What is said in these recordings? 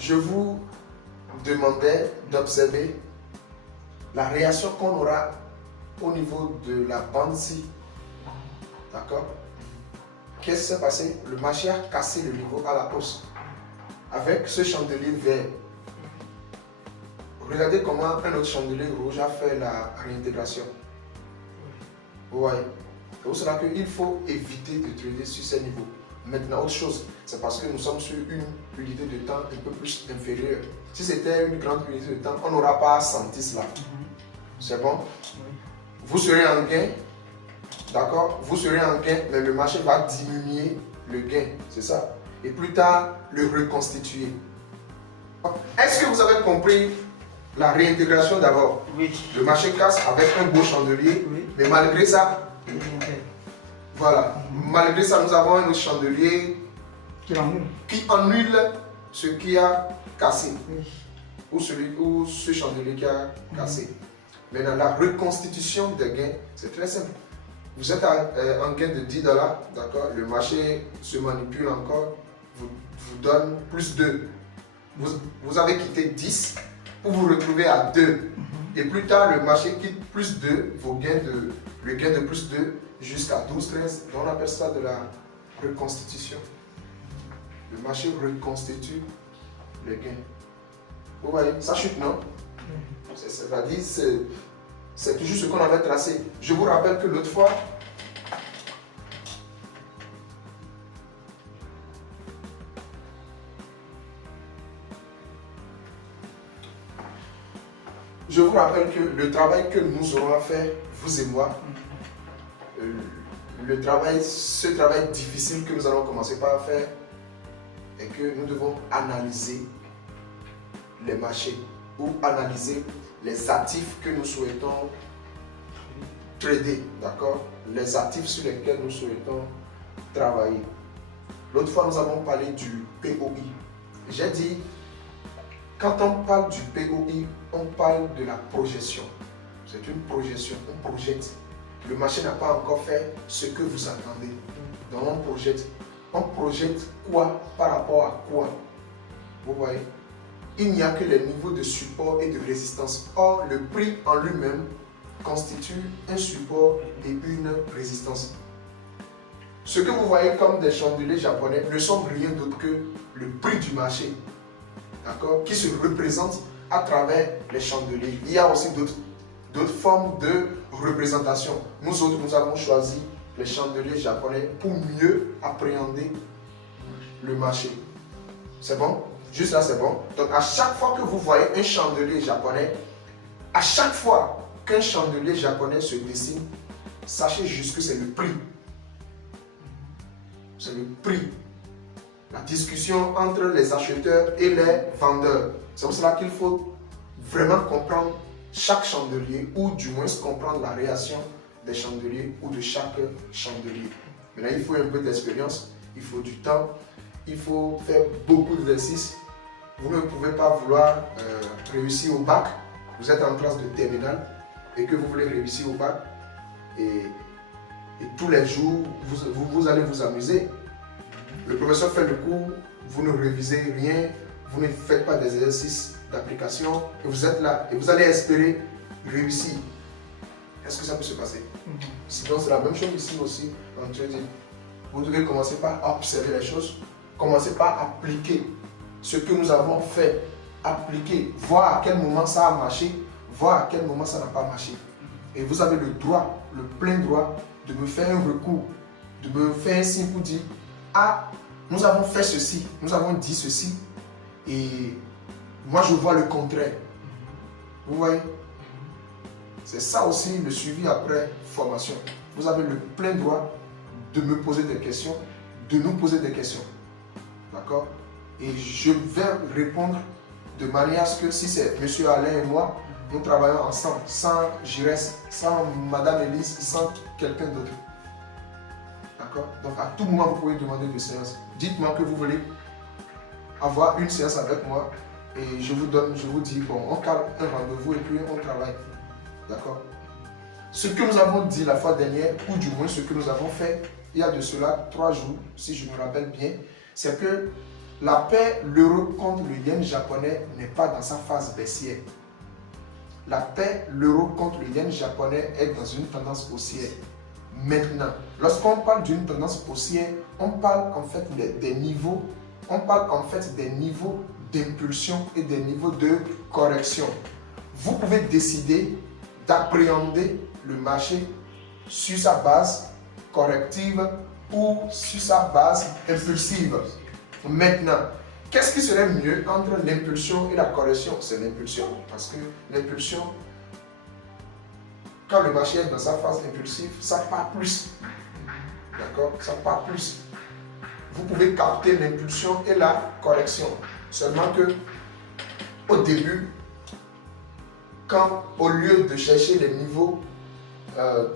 je vous demandais d'observer la réaction qu'on aura au niveau de la bande-ci. D'accord? Qu'est-ce qui s'est passé? Le marché a cassé le niveau à la hausse avec ce chandelier vert. Regardez comment un autre chandelier rouge a fait la réintégration. Vous voyez? C'est pour cela qu'il faut éviter de trader sur ces niveaux. Maintenant, autre chose, c'est parce que nous sommes sur une unité de temps un peu plus inférieure. Si c'était une grande unité de temps, on n'aura pas senti cela. C'est bon? Vous serez en gain, d'accord? Vous serez en gain, mais le marché va diminuer le gain, c'est ça. Et plus tard, le reconstituer. Est-ce que vous avez compris la réintégration d'abord? Oui. Le marché casse avec un beau chandelier, Oui. mais malgré ça, voilà, malgré ça, nous avons un autre chandelier qui annule ce qui a cassé, ou ce chandelier qui a cassé. Maintenant, la reconstitution des gains, c'est très simple. Vous êtes en gain de 10 $, d'accord? Le marché se manipule encore, vous donne plus 2. Vous avez quitté 10 pour vous retrouver à 2. Et plus tard, le marché quitte plus 2, le gain de plus 2 jusqu'à 12, 13. On appelle ça de la reconstitution. Le marché reconstitue les gains. Vous voyez, ça chute, non? C'est-à-dire, c'est toujours ce qu'on avait tracé. Je vous rappelle que l'autre fois, je vous rappelle que le travail que nous aurons à faire, vous et moi, ce travail difficile que nous allons commencer par faire, est que nous devons analyser les marchés ou analyser les actifs que nous souhaitons trader, d'accord? Les actifs sur lesquels nous souhaitons travailler. L'autre fois, nous avons parlé du POI. J'ai dit, quand on parle du POI, on parle de la projection. C'est une projection, on projette. Le marché n'a pas encore fait ce que vous attendez. Donc on projette. On projette quoi par rapport à quoi? Vous voyez? Il n'y a que les niveaux de support et de résistance. Or, le prix en lui-même constitue un support et une résistance. Ce que vous voyez comme des chandeliers japonais ne sont rien d'autre que le prix du marché, d'accord, qui se représente à travers les chandeliers. Il y a aussi d'autres formes de représentation. Nous autres, nous avons choisi les chandeliers japonais pour mieux appréhender le marché. C'est bon? Juste là, c'est bon. Donc, à chaque fois que vous voyez un chandelier japonais, à chaque fois qu'un chandelier japonais se dessine, sachez juste que c'est le prix. C'est le prix. La discussion entre les acheteurs et les vendeurs. C'est pour cela qu'il faut vraiment comprendre chaque chandelier, ou du moins comprendre la réaction des chandeliers ou de chaque chandelier. Maintenant, il faut un peu d'expérience, il faut du temps, il faut faire beaucoup d'exercices. Vous ne pouvez pas vouloir réussir au bac. Vous êtes en classe de terminale et que vous voulez réussir au bac, et tous les jours, vous allez vous amuser. Le professeur fait le cours, vous ne révisez rien, vous ne faites pas des exercices d'application, et vous êtes là et vous allez espérer réussir. Est-ce que ça peut se passer? Sinon, c'est la même chose ici aussi en trading. Vous devez commencer par observer les choses, commencer par appliquer ce que nous avons fait, appliquer, voir à quel moment ça a marché, voir à quel moment ça n'a pas marché. Et vous avez le droit, le plein droit de me faire un recours, de me faire un signe pour dire: ah, nous avons fait ceci, nous avons dit ceci, et moi je vois le contraire. Vous voyez? C'est ça aussi le suivi après formation. Vous avez le plein droit de me poser des questions, de nous poser des questions. D'accord? Et je vais répondre de manière à ce que si c'est M. Alain et moi, nous travaillons ensemble, sans Giresse, sans Madame Elise, sans quelqu'un d'autre. D'accord? Donc à tout moment, vous pouvez demander des séances. Dites-moi que vous voulez avoir une séance avec moi et je vous dis, bon, on cale un rendez-vous et puis on travaille. D'accord? Ce que nous avons dit la fois dernière, ou du moins ce que nous avons fait il y a de cela 3 jours, si je me rappelle bien, c'est que la paire l'euro contre le yen japonais n'est pas dans sa phase baissière. La paire l'euro contre le yen japonais est dans une tendance haussière. Maintenant, lorsqu'on parle d'une tendance haussière, on parle en fait des niveaux, d'impulsion et des niveaux de correction. Vous pouvez décider d'appréhender le marché sur sa base corrective ou sur sa base impulsive. Maintenant, qu'est-ce qui serait mieux entre l'impulsion et la correction? C'est l'impulsion, parce que l'impulsion, quand le marché est dans sa phase impulsive, ça part plus. D'accord? Ça part plus. Vous pouvez capter l'impulsion et la correction. Seulement que, au début, quand au lieu de chercher les niveaux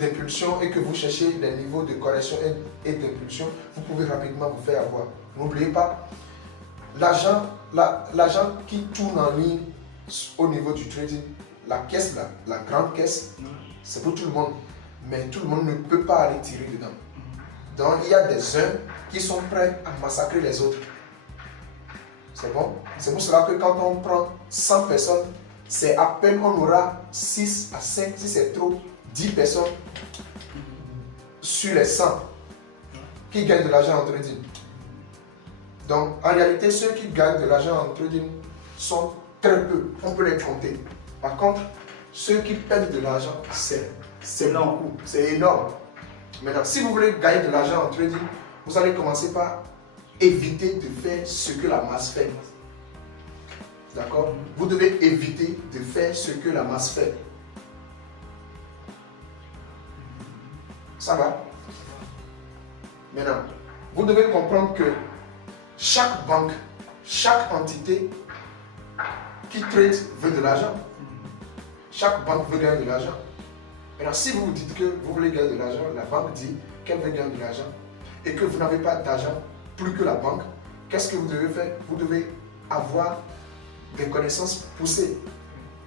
d'impulsion et que vous cherchez les niveaux de correction et d'impulsion, vous pouvez rapidement vous faire avoir. N'oubliez pas, l'argent qui tourne en ligne au niveau du trading, la caisse, la grande caisse, c'est pour tout le monde. Mais tout le monde ne peut pas aller tirer dedans. Donc il y a des uns qui sont prêts à massacrer les autres. C'est bon? C'est pour cela que quand on prend 100 personnes, c'est à peine on aura 6 à 5, si c'est trop, 10 personnes sur les 100 qui gagnent de l'argent en trading. Donc en réalité, ceux qui gagnent de l'argent en trading sont très peu, on peut les compter. Par contre, ceux qui perdent de l'argent, c'est beaucoup, c'est énorme. Maintenant, si vous voulez gagner de l'argent en trading, vous allez commencer par éviter de faire ce que la masse fait. D'accord? Vous devez éviter de faire ce que la masse fait. Ça va? Maintenant, vous devez comprendre que chaque banque, chaque entité qui trade veut de l'argent. Chaque banque veut gagner de l'argent. Maintenant, si vous vous dites que vous voulez gagner de l'argent, la banque dit qu'elle veut gagner de l'argent et que vous n'avez pas d'argent plus que la banque, qu'est-ce que vous devez faire? Vous devez avoir des connaissances poussées.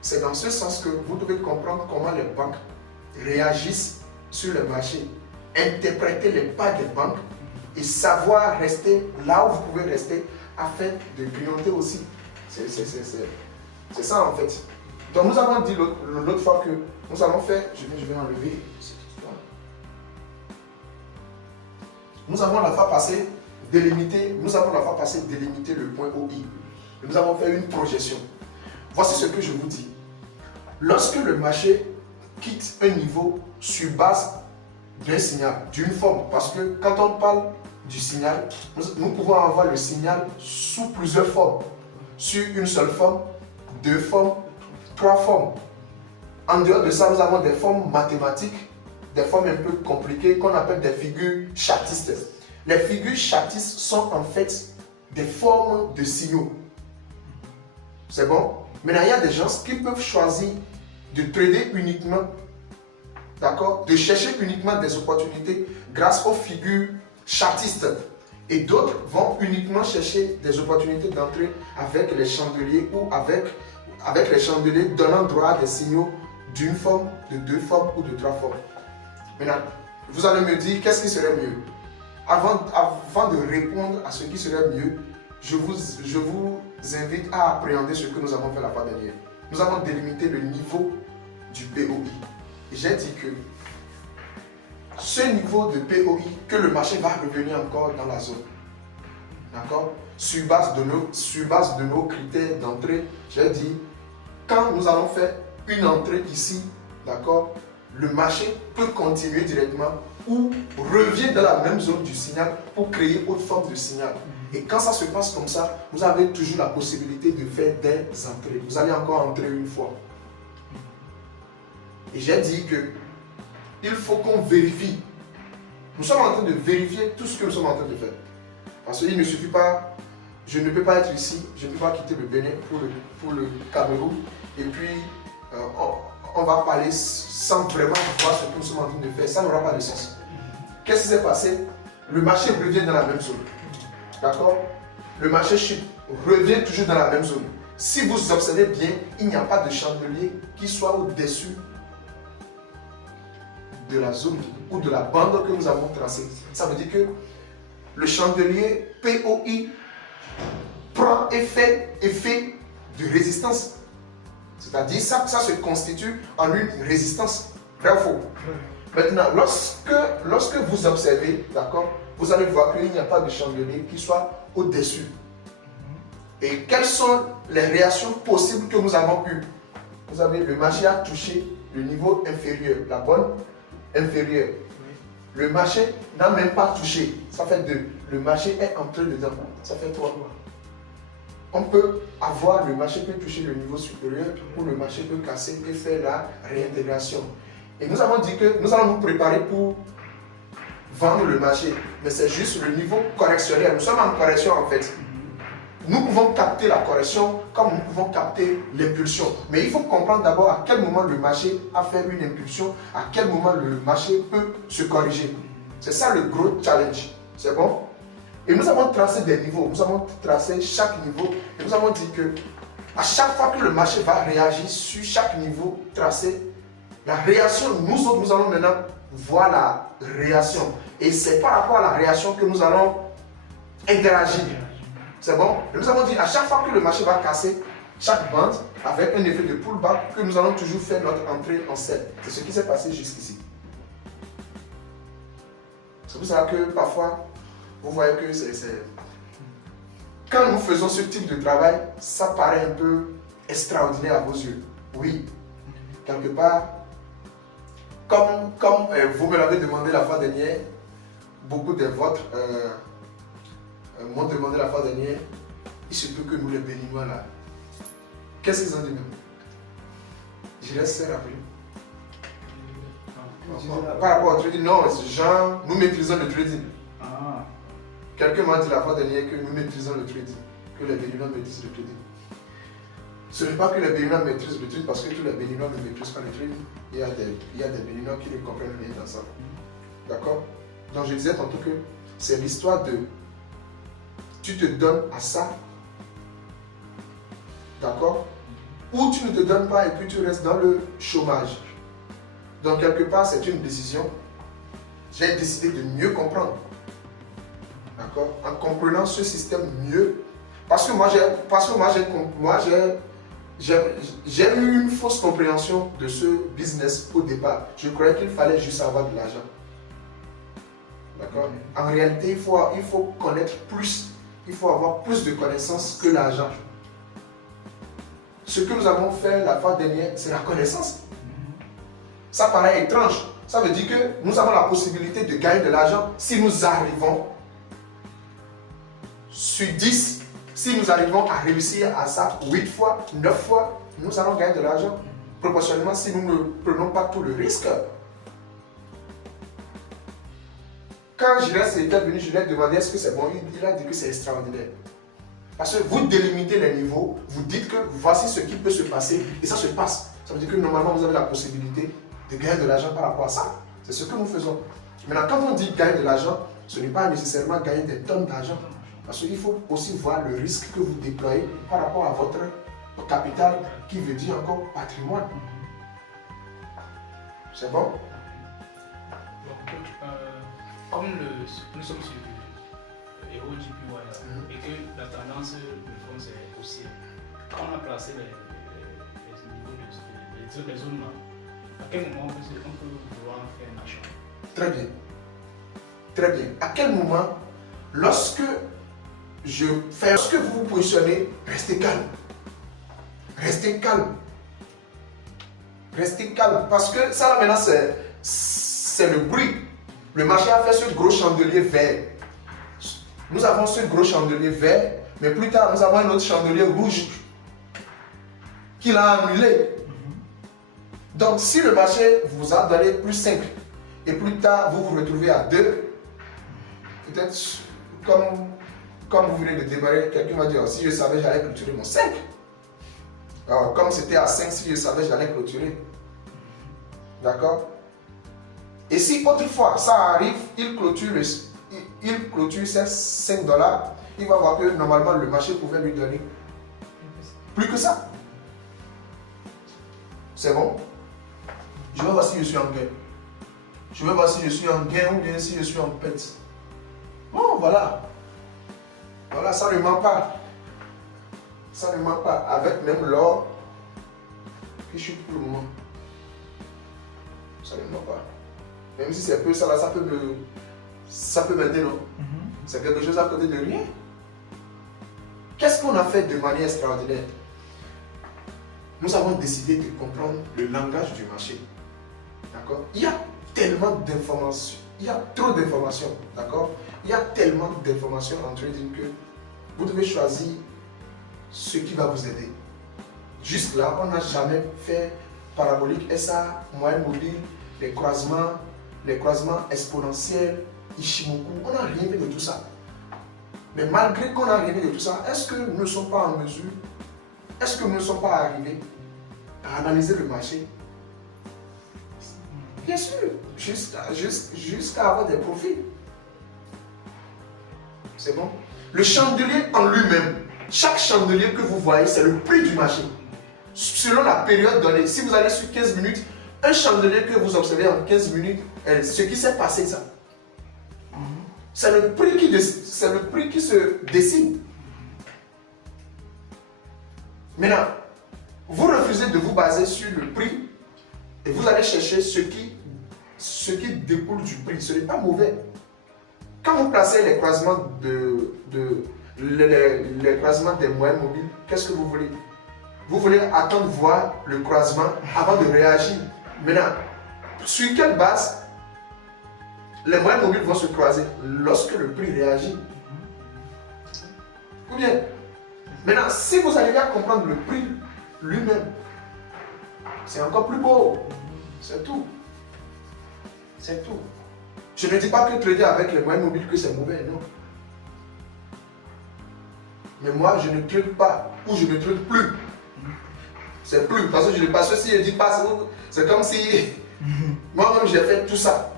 C'est dans ce sens que vous devez comprendre comment les banques réagissent sur le marché, interpréter les pas des banques et savoir rester là où vous pouvez rester afin de grignoter aussi. C'est ça en fait. Donc nous avons dit l'autre fois que nous allons faire, je vais enlever cette histoire. Nous avons la fois passée délimité le point OI. Nous avons fait une projection. Voici ce que je vous dis. Lorsque le marché quitte un niveau sur base d'un signal, d'une forme, parce que quand on parle du signal, nous pouvons avoir le signal sous plusieurs formes. Sur une seule forme, 2 formes, 3 formes. En dehors de ça, nous avons des formes mathématiques, des formes un peu compliquées qu'on appelle des figures chartistes. Les figures chartistes sont en fait des formes de signaux. C'est bon? Maintenant, il y a des gens qui peuvent choisir de trader uniquement, d'accord? De chercher uniquement des opportunités grâce aux figures chartistes. Et d'autres vont uniquement chercher des opportunités d'entrée avec les chandeliers ou avec les chandeliers donnant droit à des signaux d'une forme, de 2 formes ou de 3 formes. Maintenant, vous allez me dire qu'est-ce qui serait mieux? Avant de répondre à ce qui serait mieux, je vous invite à appréhender ce que nous avons fait la fois dernière. Nous avons délimité le niveau du POI. Et j'ai dit que ce niveau de POI, que le marché va revenir encore dans la zone. D'accord? Sur base de nos critères d'entrée, j'ai dit, quand nous allons faire une entrée ici, d'accord, le marché peut continuer directement ou revient dans la même zone du signal pour créer autre forme de signal. Et quand ça se passe comme ça, vous avez toujours la possibilité de faire des entrées. Vous allez encore entrer une fois. Et j'ai dit que il faut qu'on vérifie. Nous sommes en train de vérifier tout ce que nous sommes en train de faire. Parce qu'il ne suffit pas, je ne peux pas être ici, je ne peux pas quitter le Bénin pour le Cameroun. Et puis, on va parler sans vraiment voir ce que nous sommes en train de faire. Ça n'aura pas de sens. Qu'est-ce qui s'est passé? Le marché revient dans la même zone. D'accord? Le marché chute, revient toujours dans la même zone. Si vous observez bien, il n'y a pas de chandelier qui soit au-dessus de la zone ou de la bande que nous avons tracée. Ça veut dire que le chandelier POI est fait de résistance. C'est-à-dire ça se constitue en une résistance. Vrai ou faux? Maintenant, lorsque vous observez, d'accord, vous allez voir qu'il n'y a pas de chandelier qui soit au-dessus. Et quelles sont les réactions possibles que nous avons eues? Vous avez le marché a touché le niveau inférieur, la bonne inférieure. Le marché n'a même pas touché, ça fait 2. Le marché est entré dedans, ça fait 3. On peut avoir, le marché peut toucher le niveau supérieur ou le marché peut casser et faire la réintégration. Et nous avons dit que nous allons nous préparer pour vendre le marché, mais c'est juste le niveau correctionnel. Nous sommes en correction en fait. Nous pouvons capter la correction comme nous pouvons capter l'impulsion. Mais il faut comprendre d'abord à quel moment le marché a fait une impulsion, à quel moment le marché peut se corriger. C'est ça le gros challenge. C'est bon? Et nous avons tracé des niveaux. Nous avons tracé chaque niveau. Et nous avons dit que à chaque fois que le marché va réagir sur chaque niveau tracé, la réaction, nous autres, nous allons maintenant voir la réaction. Et c'est par rapport à la réaction que nous allons interagir. C'est bon? Et nous avons dit à chaque fois que le marché va casser chaque bande avec un effet de pullback, que nous allons toujours faire notre entrée en sell. C'est ce qui s'est passé jusqu'ici. C'est pour ça que parfois, vous voyez que quand nous faisons ce type de travail, ça paraît un peu extraordinaire à vos yeux. Oui, quelque part, comme vous me l'avez demandé la fois dernière, beaucoup de vôtres m'ont demandé la fois dernière, il se peut que nous les Béninois là, qu'est-ce qu'ils ont dit même? Je laisse ça rappeler. Par rapport au trading, non, genre, nous maîtrisons le trading. Quelqu'un m'a dit la fois dernière que nous maîtrisons le trading, que les Béninois maîtrisent le trading. Ce n'est pas que les Béninois maîtrisent le trading parce que tous les Béninois ne maîtrisent pas le trading. Il y a des Béninois qui ne comprennent rien dans ça. D'accord? Donc je disais tantôt que c'est l'histoire de tu te donnes à ça, d'accord? Ou tu ne te donnes pas et puis tu restes dans le chômage. Donc quelque part c'est une décision. J'ai décidé de mieux comprendre. D'accord? En comprenant ce système mieux. Parce que moi j'ai eu une fausse compréhension de ce business au départ. Je croyais qu'il fallait juste avoir de l'argent. D'accord? En réalité, il faut connaître plus. Il faut avoir plus de connaissances que l'argent. Ce que nous avons fait la fois dernière, c'est la connaissance. Ça paraît étrange. Ça veut dire que nous avons la possibilité de gagner de l'argent si nous arrivons sur 10. Si nous arrivons à réussir à ça 8 fois, 9 fois, nous allons gagner de l'argent. Proportionnellement, si nous ne prenons pas tout le risque. Quand Gilles était venu, je lui ai demandé est-ce que c'est bon. Il a dit que c'est extraordinaire. Parce que vous délimitez les niveaux, vous dites que voici ce qui peut se passer et ça se passe. Ça veut dire que normalement vous avez la possibilité de gagner de l'argent par rapport à ça. C'est ce que nous faisons. Maintenant, quand on dit gagner de l'argent, ce n'est pas nécessairement gagner des tonnes d'argent. Parce qu'il faut aussi voir le risque que vous déployez par rapport à votre capital, qui veut dire encore patrimoine. C'est bon? Comme nous sommes sur Hero GPY et que la tendance de fond c'est haussière, quand on a placé les niveaux des zones là, à quel moment on peut vouloir faire un achat? Très bien. Très bien. À quel moment, lorsque vous vous positionnez, restez calme. Restez calme. Restez calme. Parce que ça là maintenant c'est le bruit. Le marché a fait ce gros chandelier vert. Nous avons ce gros chandelier vert, mais plus tard nous avons un autre chandelier rouge qu'il a annulé. Donc si le marché vous a donné plus 5 et plus tard vous vous retrouvez à 2, peut-être comme vous venez de démarrer, quelqu'un va dire si je savais j'allais clôturer mon 5. Alors comme c'était à 5, si je savais j'allais clôturer. D'accord? Et si autrefois ça arrive, il clôture ces 5 $, il va voir que normalement le marché pouvait lui donner plus que ça. C'est bon? Je vais voir si je suis en gain. Je vais voir si je suis en gain ou bien si je suis en perte. Bon, voilà. Voilà, ça ne ment pas. Ça ne manque pas. Avec même l'or qui chute pour le moment. Ça ne manque pas. Même si c'est peu, ça là, ça peut m'aider, non? C'est quelque chose à côté de rien. Qu'est-ce qu'on a fait de manière extraordinaire? Nous avons décidé de comprendre le langage du marché. D'accord? Il y a tellement d'informations. Il y a trop d'informations. D'accord? Il y a tellement d'informations en trading que vous devez choisir ce qui va vous aider. Jusque-là, on n'a jamais fait parabolique, SA, moyenne mobile, les croisements exponentiels, Ishimoku. On n'a rien fait de tout ça. Mais malgré qu'on n'a rien fait de tout ça, est-ce que nous ne sommes pas en mesure, est-ce que nous ne sommes pas arrivés à analyser le marché? Bien sûr, jusqu'à avoir des profits. C'est bon? Le chandelier en lui-même, chaque chandelier que vous voyez, c'est le prix du marché. Selon la période donnée, si vous allez sur 15 minutes, un chandelier que vous observez en 15 minutes, ce qui s'est passé, ça. C'est le prix qui se décide. Maintenant, vous refusez de vous baser sur le prix et vous allez chercher ce qui découle du prix. Ce n'est pas mauvais. Quand vous placez les croisements les croisements des moyennes mobiles, qu'est-ce que vous voulez? Vous voulez attendre voir le croisement avant de réagir. Maintenant, sur quelle base les moyennes mobiles vont se croiser? Lorsque le prix réagit. Ou bien, maintenant, si vous arrivez à comprendre le prix lui-même, c'est encore plus beau. C'est tout. C'est tout. Je ne dis pas que trader avec les moyennes mobiles que c'est mauvais, non. Mais moi, je ne trade pas ou je ne trade plus. C'est plus, parce que je ne pas si je dis pas, c'est comme si moi-même j'ai fait tout ça.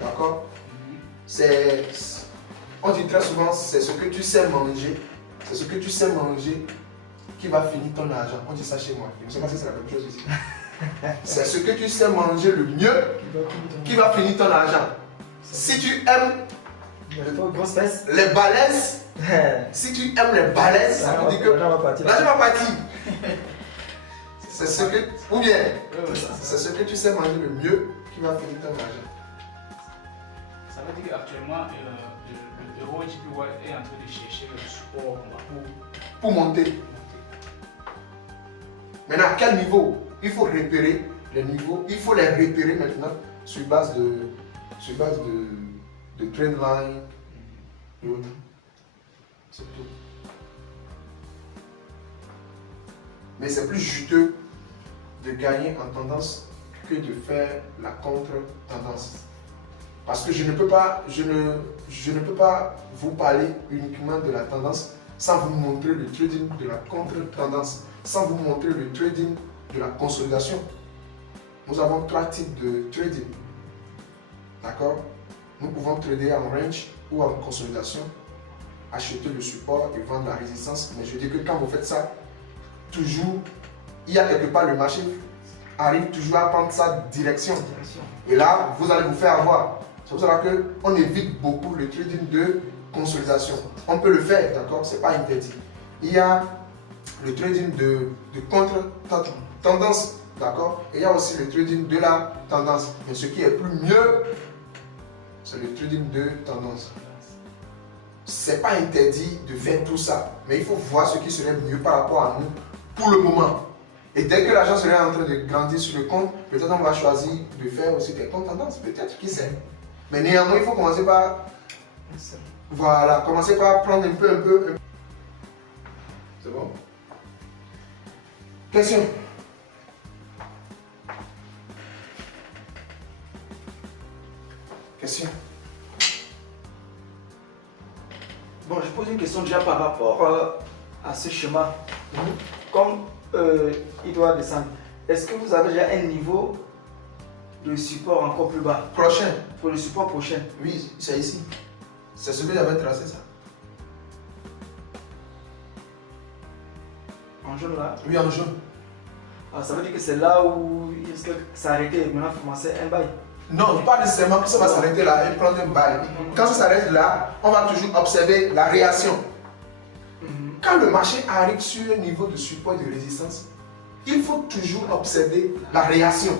D'accord? On dit très souvent, c'est ce que tu sais manger. C'est ce que tu sais manger qui va finir ton argent. On dit ça chez moi. Je ne sais pas si c'est la même chose ici. C'est ce que tu sais manger le mieux qui va finir ton argent. Si tu aimes les balaises, si tu aimes les balaises, ça veut dire que l'argent va partir. C'est ce que, ou bien, c'est ce que tu sais manger le mieux qui va finir ton argent. Ça veut dire qu'actuellement, le JPY est en train de chercher le support pour monter. Maintenant, à quel niveau? Il faut repérer les niveaux, il faut les repérer maintenant sur base de trendline et autres. C'est tout. Mais c'est plus juteux de gagner en tendance que de faire la contre-tendance. Parce que je ne peux pas vous parler uniquement de la tendance sans vous montrer le trading de la contre-tendance, sans vous montrer le trading de la consolidation. Nous avons 3 types de trading. D'accord? Nous pouvons trader en range ou en consolidation, acheter le support et vendre la résistance. Mais je dis que quand vous faites ça, toujours, il y a quelque part le marché arrive toujours à prendre sa direction. Et là, vous allez vous faire avoir. C'est pour ça qu'on évite beaucoup le trading de consolidation. On peut le faire, d'accord? Ce n'est pas interdit. Il y a le trading de contre-tendance, d'accord? Et il y a aussi le trading de la tendance. Mais ce qui est plus mieux, c'est le trading de tendance. Ce n'est pas interdit de faire tout ça, mais il faut voir ce qui serait mieux par rapport à nous pour le moment. Et dès que l'argent serait en train de grandir sur le compte, peut-être on va choisir de faire aussi des comptes tendances, peut-être, qui sait. Mais néanmoins, il faut commencer par, voilà, commencer par prendre un peu. C'est bon? Question? Question? Bon, je pose une question déjà par rapport à ce schéma. Comme il doit descendre, est-ce que vous avez déjà un niveau de support encore plus bas? Prochain. Pour le support prochain? Oui, c'est ici. C'est ce que j'avais tracé, ça. En jaune là? Oui, en jaune. Ah, ça veut dire que c'est là où il risque de s'arrêter et maintenant commencer un bail? Non, pas nécessairement que ça va s'arrêter là et prendre un bail. Quand ça s'arrête là, on va toujours observer la réaction. quand le marché arrive sur un niveau de support et de résistance, il faut toujours observer la réaction.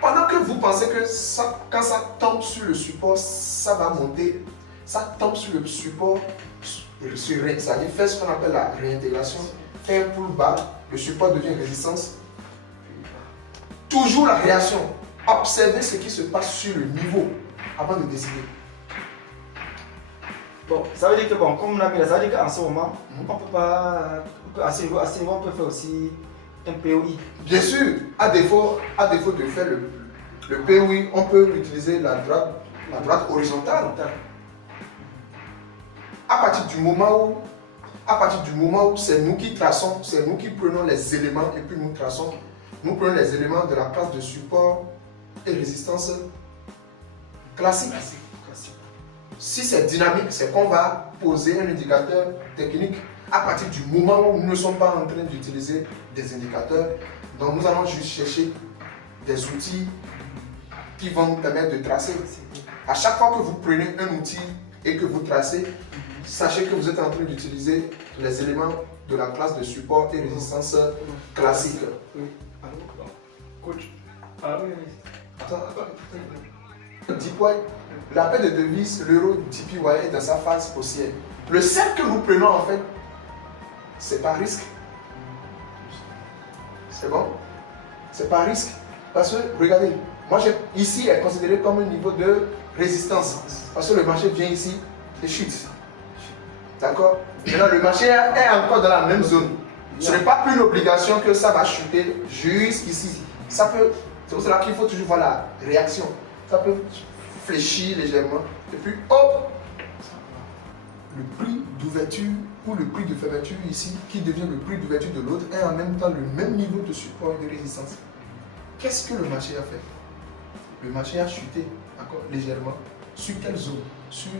Pendant que vous pensez que ça, quand ça tombe sur le support, ça va monter, ça tombe sur le support, c'est-à-dire faire ce qu'on appelle la réintégration, faire un pullback, le support devient résistance. Toujours la réaction. Observez ce qui se passe sur le niveau avant de décider. Bon, ça veut dire que, bon, comme on a mis là, ça veut dire qu'en ce moment, on ne peut pas, à ce niveau, on peut faire aussi un POI. Bien sûr, à défaut de faire le POI, on peut utiliser la droite horizontale. À partir du moment où c'est nous qui traçons, c'est nous qui prenons les éléments et puis nous traçons, nous prenons les éléments de la classe de support et résistance classique. Si c'est dynamique, c'est qu'on va poser un indicateur technique à partir du moment où nous ne sommes pas en train d'utiliser des indicateurs. Donc nous allons juste chercher des outils qui vont nous permettre de tracer. À chaque fois que vous prenez un outil et que vous tracez, sachez que vous êtes en train d'utiliser les éléments de la classe de support et résistance classique. Oui. Allô? Coach. Attends. DPY, la paire de devises, l'euro DPY est dans sa phase haussière. Le cercle que nous prenons en fait, c'est pas risque. C'est bon? C'est pas risque. Parce que, regardez, moi ici est considéré comme un niveau de résistance. Parce que le marché vient ici et chute. D'accord? Maintenant, le marché est encore dans la même zone. Ce n'est pas plus une obligation que ça va chuter jusqu'ici. Ça peut, c'est pour cela qu'il faut toujours voir la réaction. Ça peut fléchir légèrement. Et puis, hop! Le prix d'ouverture ou le prix de fermeture ici, qui devient le prix d'ouverture de l'autre, est en même temps le même niveau de support et de résistance. Qu'est-ce que le marché a fait? Le marché a chuté encore légèrement. Sur quelle zone? Sur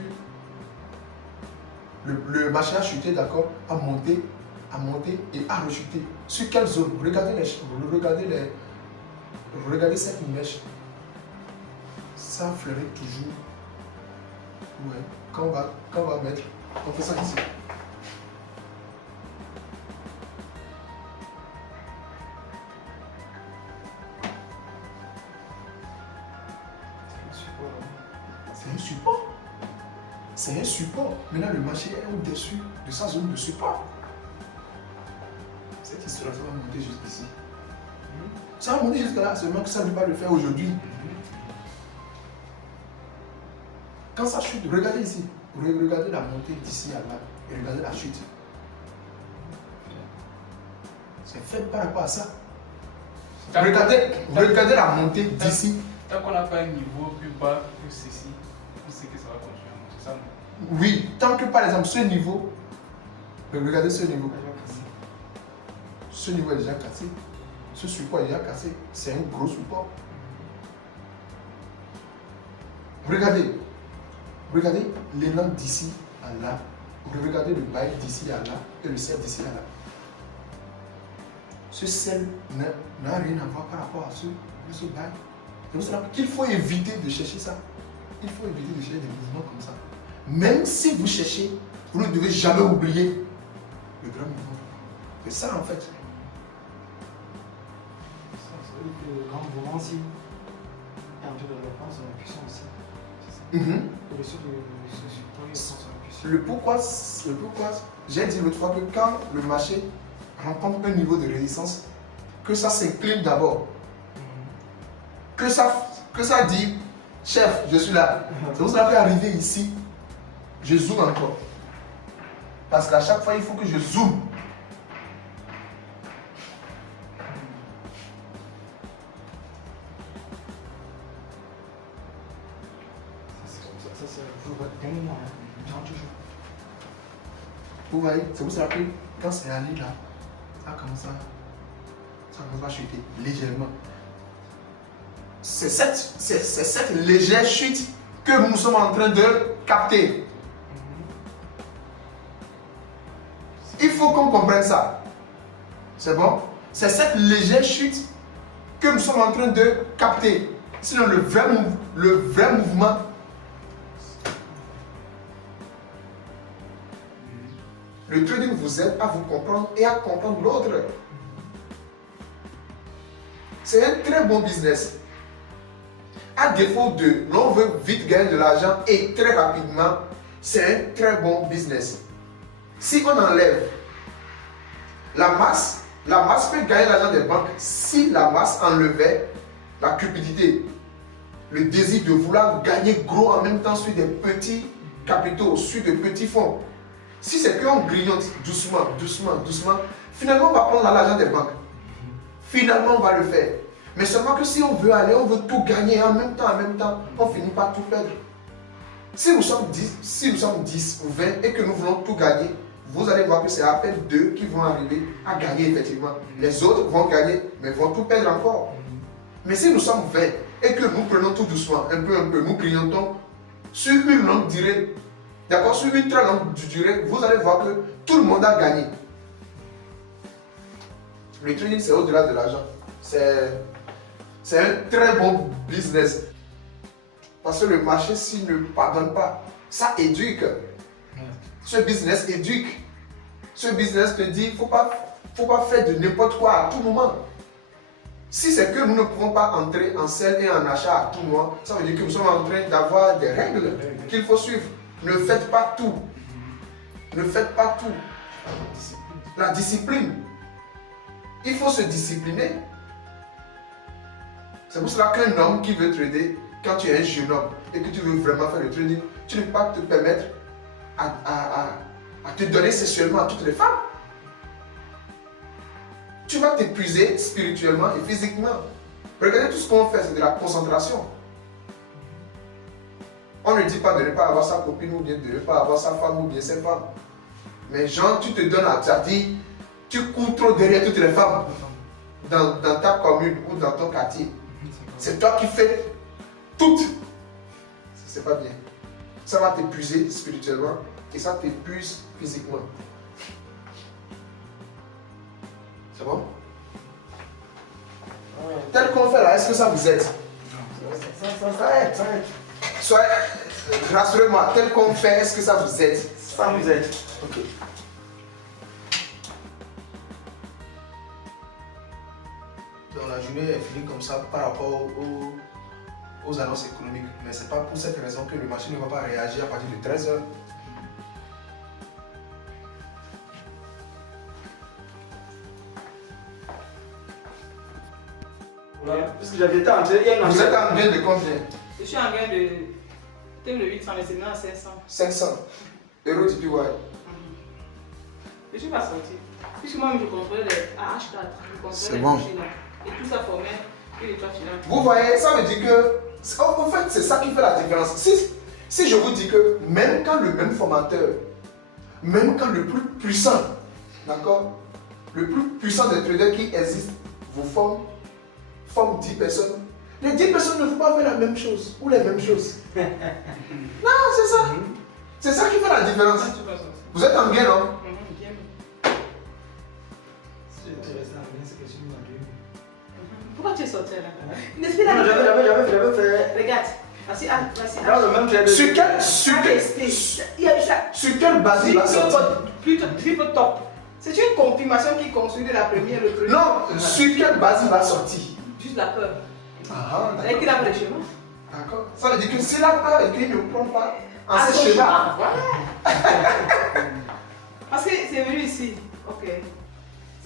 le marché a chuté, d'accord, a monté et a rechuté. Sur quelle zone? Regardez cette mèche. Ça fleurit toujours. Ouais. Quand on va mettre, on fait ça ici. C'est un support. C'est un support. Maintenant, le marché est au-dessus de sa zone de support. Cette histoire va monter jusqu'ici. Ça va monter jusque là, seulement que ça ne va pas le faire aujourd'hui. Quand ça chute, regardez ici. Regardez la montée d'ici à là. Et regardez la chute. C'est fait par rapport à ça. Regardez la montée d'ici. Tant qu'on n'a pas un niveau plus bas que ceci, on sait que ça va continuer à monter. Ça, non? Oui, tant que par exemple ce niveau, regardez ce niveau. Ce niveau est déjà cassé. Ce support est déjà cassé. C'est un gros support. Regardez l'élan d'ici à là. Regardez le bail d'ici à là et le ciel d'ici à là. Ce ciel n'a rien à voir par rapport à ce bail. C'est pour cela qu'il faut éviter de chercher ça. Il faut éviter de chercher des mouvements comme ça. Même si vous cherchez, vous ne devez jamais oublier le grand mouvement. C'est ça en fait. Ça veut dire que le grand mouvement aussi est en train de reprendre son impulsion aussi. Le pourquoi, j'ai dit l'autre fois que quand le marché rencontre un niveau de résistance, que ça s'incline d'abord. Que ça dit, chef, je suis là. C'est pour cela qu'arriver ici, je zoome encore. Parce qu'à chaque fois, il faut que je zoome. Vous voyez, c'est pour ça que quand c'est allé là, ça commence à chuter légèrement. C'est cette légère chute que nous sommes en train de capter. Il faut qu'on comprenne ça. C'est bon? C'est cette légère chute que nous sommes en train de capter. Sinon, le vrai mouvement Le trading vous aide à vous comprendre et à comprendre l'autre. C'est un très bon business. À défaut de l'on veut vite gagner de l'argent et très rapidement, c'est un très bon business. Si on enlève la masse peut gagner l'argent des banques si la masse enlevait la cupidité, le désir de vouloir gagner gros en même temps sur des petits capitaux, sur des petits fonds. Si c'est qu'on grignote doucement, finalement on va prendre l'argent des banques. Finalement on va le faire. Mais seulement que si on veut aller, on veut tout gagner en même temps, on finit par tout perdre. Si nous sommes 10 ou 20 et que nous voulons tout gagner, vous allez voir que c'est à peine 2 qui vont arriver à gagner effectivement. Les autres vont gagner, mais vont tout perdre encore. Mais si nous sommes 20 et que nous prenons tout doucement, un peu, nous grignotons sur une longue durée, d'accord, sur une très longue durée, vous allez voir que tout le monde a gagné. Le trading, c'est au-delà de l'argent. C'est un très bon business. Parce que le marché, s'il ne pardonne pas, ça éduque. Ce business éduque. Ce business te dit, il ne faut pas faire de n'importe quoi à tout moment. Si c'est que nous ne pouvons pas entrer en sel et en achat à tout moment, ça veut dire que nous sommes en train d'avoir des règles qu'il faut suivre. Ne faites pas tout. Ne faites pas tout. La discipline. Il faut se discipliner. C'est pour cela qu'un homme qui veut trader, quand tu es un jeune homme et que tu veux vraiment faire le trading, tu ne peux pas te permettre à te donner sexuellement à toutes les femmes. Tu vas t'épuiser spirituellement et physiquement. Regardez tout ce qu'on fait, c'est de la concentration. On ne dit pas de ne pas avoir sa copine ou bien de ne pas avoir sa femme ou bien ses femmes. Mais genre, tu te donnes à dit, tu cours trop derrière toutes les femmes dans ta commune ou dans ton quartier. C'est toi qui fais tout. C'est pas bien. Ça va t'épuiser spirituellement et ça t'épuise physiquement. C'est bon? Tel qu'on fait là, est-ce que ça vous aide? Ça aide. Soyez, rassurez-moi, tel qu'on fait, est-ce que ça vous aide? Ça nous aide. Ok. Donc la journée est finie comme ça par rapport aux annonces économiques. Mais ce n'est pas pour cette raison que le marché ne va pas réagir à partir de 13h. Parce que j'avais été en train. Vous êtes en gain de combien? Je suis en gain de. Thème de 800, mais c'est maintenant à 500. 500 euros du PY. Je ne suis pas sorti. Puisque moi, je contrôlais les H4. Je contrôlais les bon. touches là. Et tout ça formait une étoile finale. Vous voyez, ça veut dire que, en fait, c'est ça qui fait la différence. Si je vous dis que même quand le même formateur, même quand le plus puissant, d'accord, le plus puissant des traders qui existent, vous forme 10 personnes, les 10 personnes ne vont pas faire la même chose ou les mêmes choses. Non, c'est ça. C'est ça qui fait la différence. Quand tu vas sortir. Vous êtes en gain, non? Bien. Si j'étais resté en gain, c'est que je suis en gain. Pourquoi tu es sorti là? N'est-ce Non, pas j'avais fait. Regarde. Voici A. Dans le même trade. Sur quelle base il va sortir? Plutôt triple top. C'est une confirmation qui construit de la première le truc. Non, sur quelle base il va sortir? Juste la peur. Ah, C'est qu'il a pris le chemin. d'accord. Ça veut dire que s'il a peur et qu'il ne prend pas en À ce son schéma. chemin. Voilà. Parce que c'est venu ici. Ok.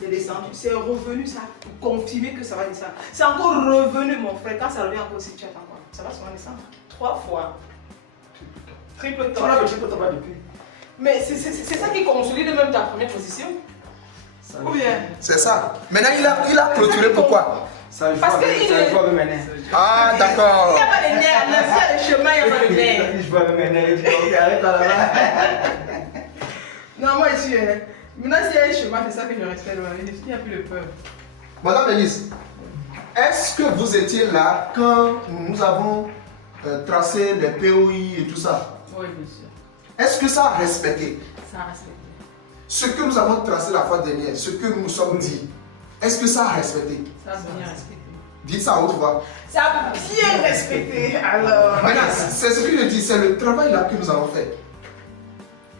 C'est descendu. C'est revenu, ça a confirmé que ça va descendre. C'est encore revenu, mon frère. Quand ça revient encore aussi, tu attends quoi? Ça va sûrement descendre. 3 fois. Triple Tu top. m'as le triple top depuis. Mais c'est ça qui consolide même ta première position. Ou bien? C'est ça. Maintenant, il a clôturé pourquoi? Ça joue Parce avec que ça joue avec mes nerfs. Ah, Il d'accord. n'y a pas de nerfs. Même s'il y a le chemin, il n'y a pas de nerfs. Je joue avec mes nerfs. Je dis, ok, arrête là-bas. Non, moi je suis. Maintenant, s'il y a un chemin, c'est ça que je respecte. Il n'y a plus de peur. Madame Elise, est-ce que vous étiez là quand nous avons tracé les POI et tout ça? Oui, bien sûr. Est-ce que ça a respecté? Ça a respecté. Ce que nous avons tracé la fois dernière, ce que nous nous sommes dit, est-ce que ça a respecté? Ça a bien respecté. Dites ça à haute voix. Ça a bien respecté. Alors. Maintenant, c'est ce que je dis, c'est le travail là que nous avons fait.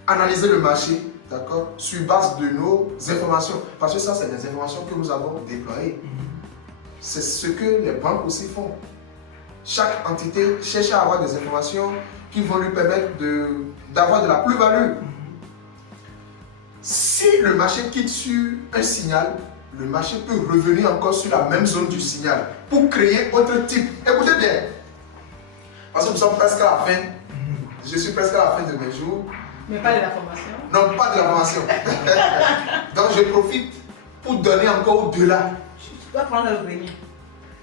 Analyser le marché, d'accord, sur base de nos informations. Parce que ça, c'est des informations que nous avons déployées. C'est ce que les banques aussi font. Chaque entité cherche à avoir des informations qui vont lui permettre d'avoir de la plus-value. Si le marché quitte sur un signal, le marché peut revenir encore sur la même zone du signal pour créer autre type. Écoutez bien, parce que nous sommes presque à la fin. Je suis presque à la fin de mes jours. Mais pas de la formation. Non, pas de la formation. Donc je profite pour donner encore au-delà. Tu vas prendre le grenier.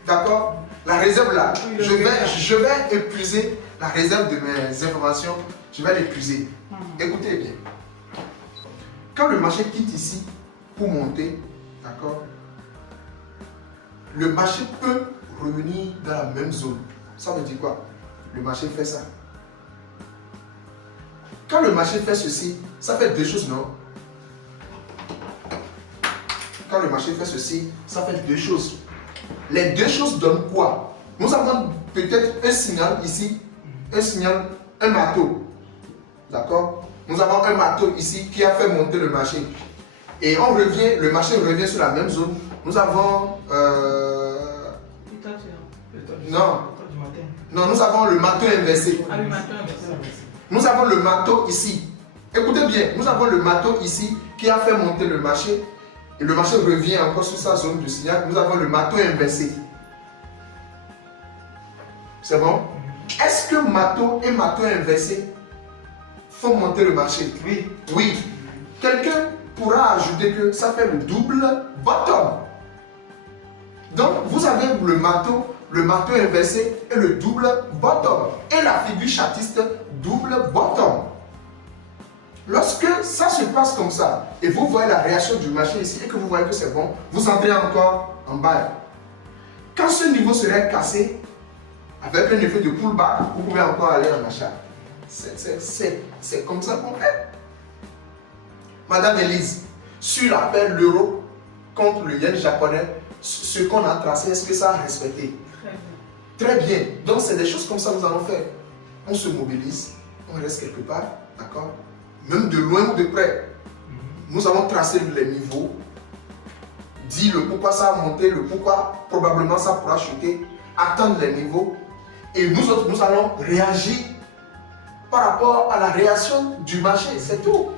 D'accord? La réserve là, Oui, je vais épuiser la réserve de mes informations. Je vais l'épuiser. Écoutez bien. Quand le marché quitte ici pour monter, d'accord, le marché peut revenir dans la même zone. Ça veut dire quoi? Le marché fait ça. Quand le marché fait ceci, ça fait deux choses, non? Quand le marché fait ceci, ça fait deux choses. Les deux choses donnent quoi? Nous avons peut-être un signal ici, un marteau. D'accord? Nous avons un marteau ici qui a fait monter le marché. Et le marché revient sur la même zone. Nous avons... Non, nous avons le marteau inversé. Ah, le marteau inversé. Nous avons le marteau ici. Écoutez bien, nous avons le marteau ici qui a fait monter le marché. Et le marché revient encore sur sa zone de signal. Nous avons le marteau inversé. C'est bon? Est-ce que marteau et marteau inversé font monter le marché? Oui. Oui. Quelqu'un pourra ajouter que ça fait le double bottom. Donc, vous avez le marteau inversé et le double bottom. Et la figure chartiste double bottom. Lorsque ça se passe comme ça, et vous voyez la réaction du marché ici, et que vous voyez que c'est bon, vous entrez encore en bas. Quand ce niveau serait cassé, avec un effet de pullback, vous pouvez encore aller en achat. C'est comme ça qu'on fait. Madame Elise, sur la paire l'euro contre le yen japonais, ce qu'on a tracé, est-ce que ça a respecté? Très bien. Donc c'est des choses comme ça que nous allons faire. On se mobilise, on reste quelque part, d'accord? Même de loin ou de près. Nous allons tracer les niveaux, dire le pourquoi ça a monté, le pourquoi probablement ça pourra chuter, attendre les niveaux. Et nous autres, nous allons réagir par rapport à la réaction du marché, c'est tout.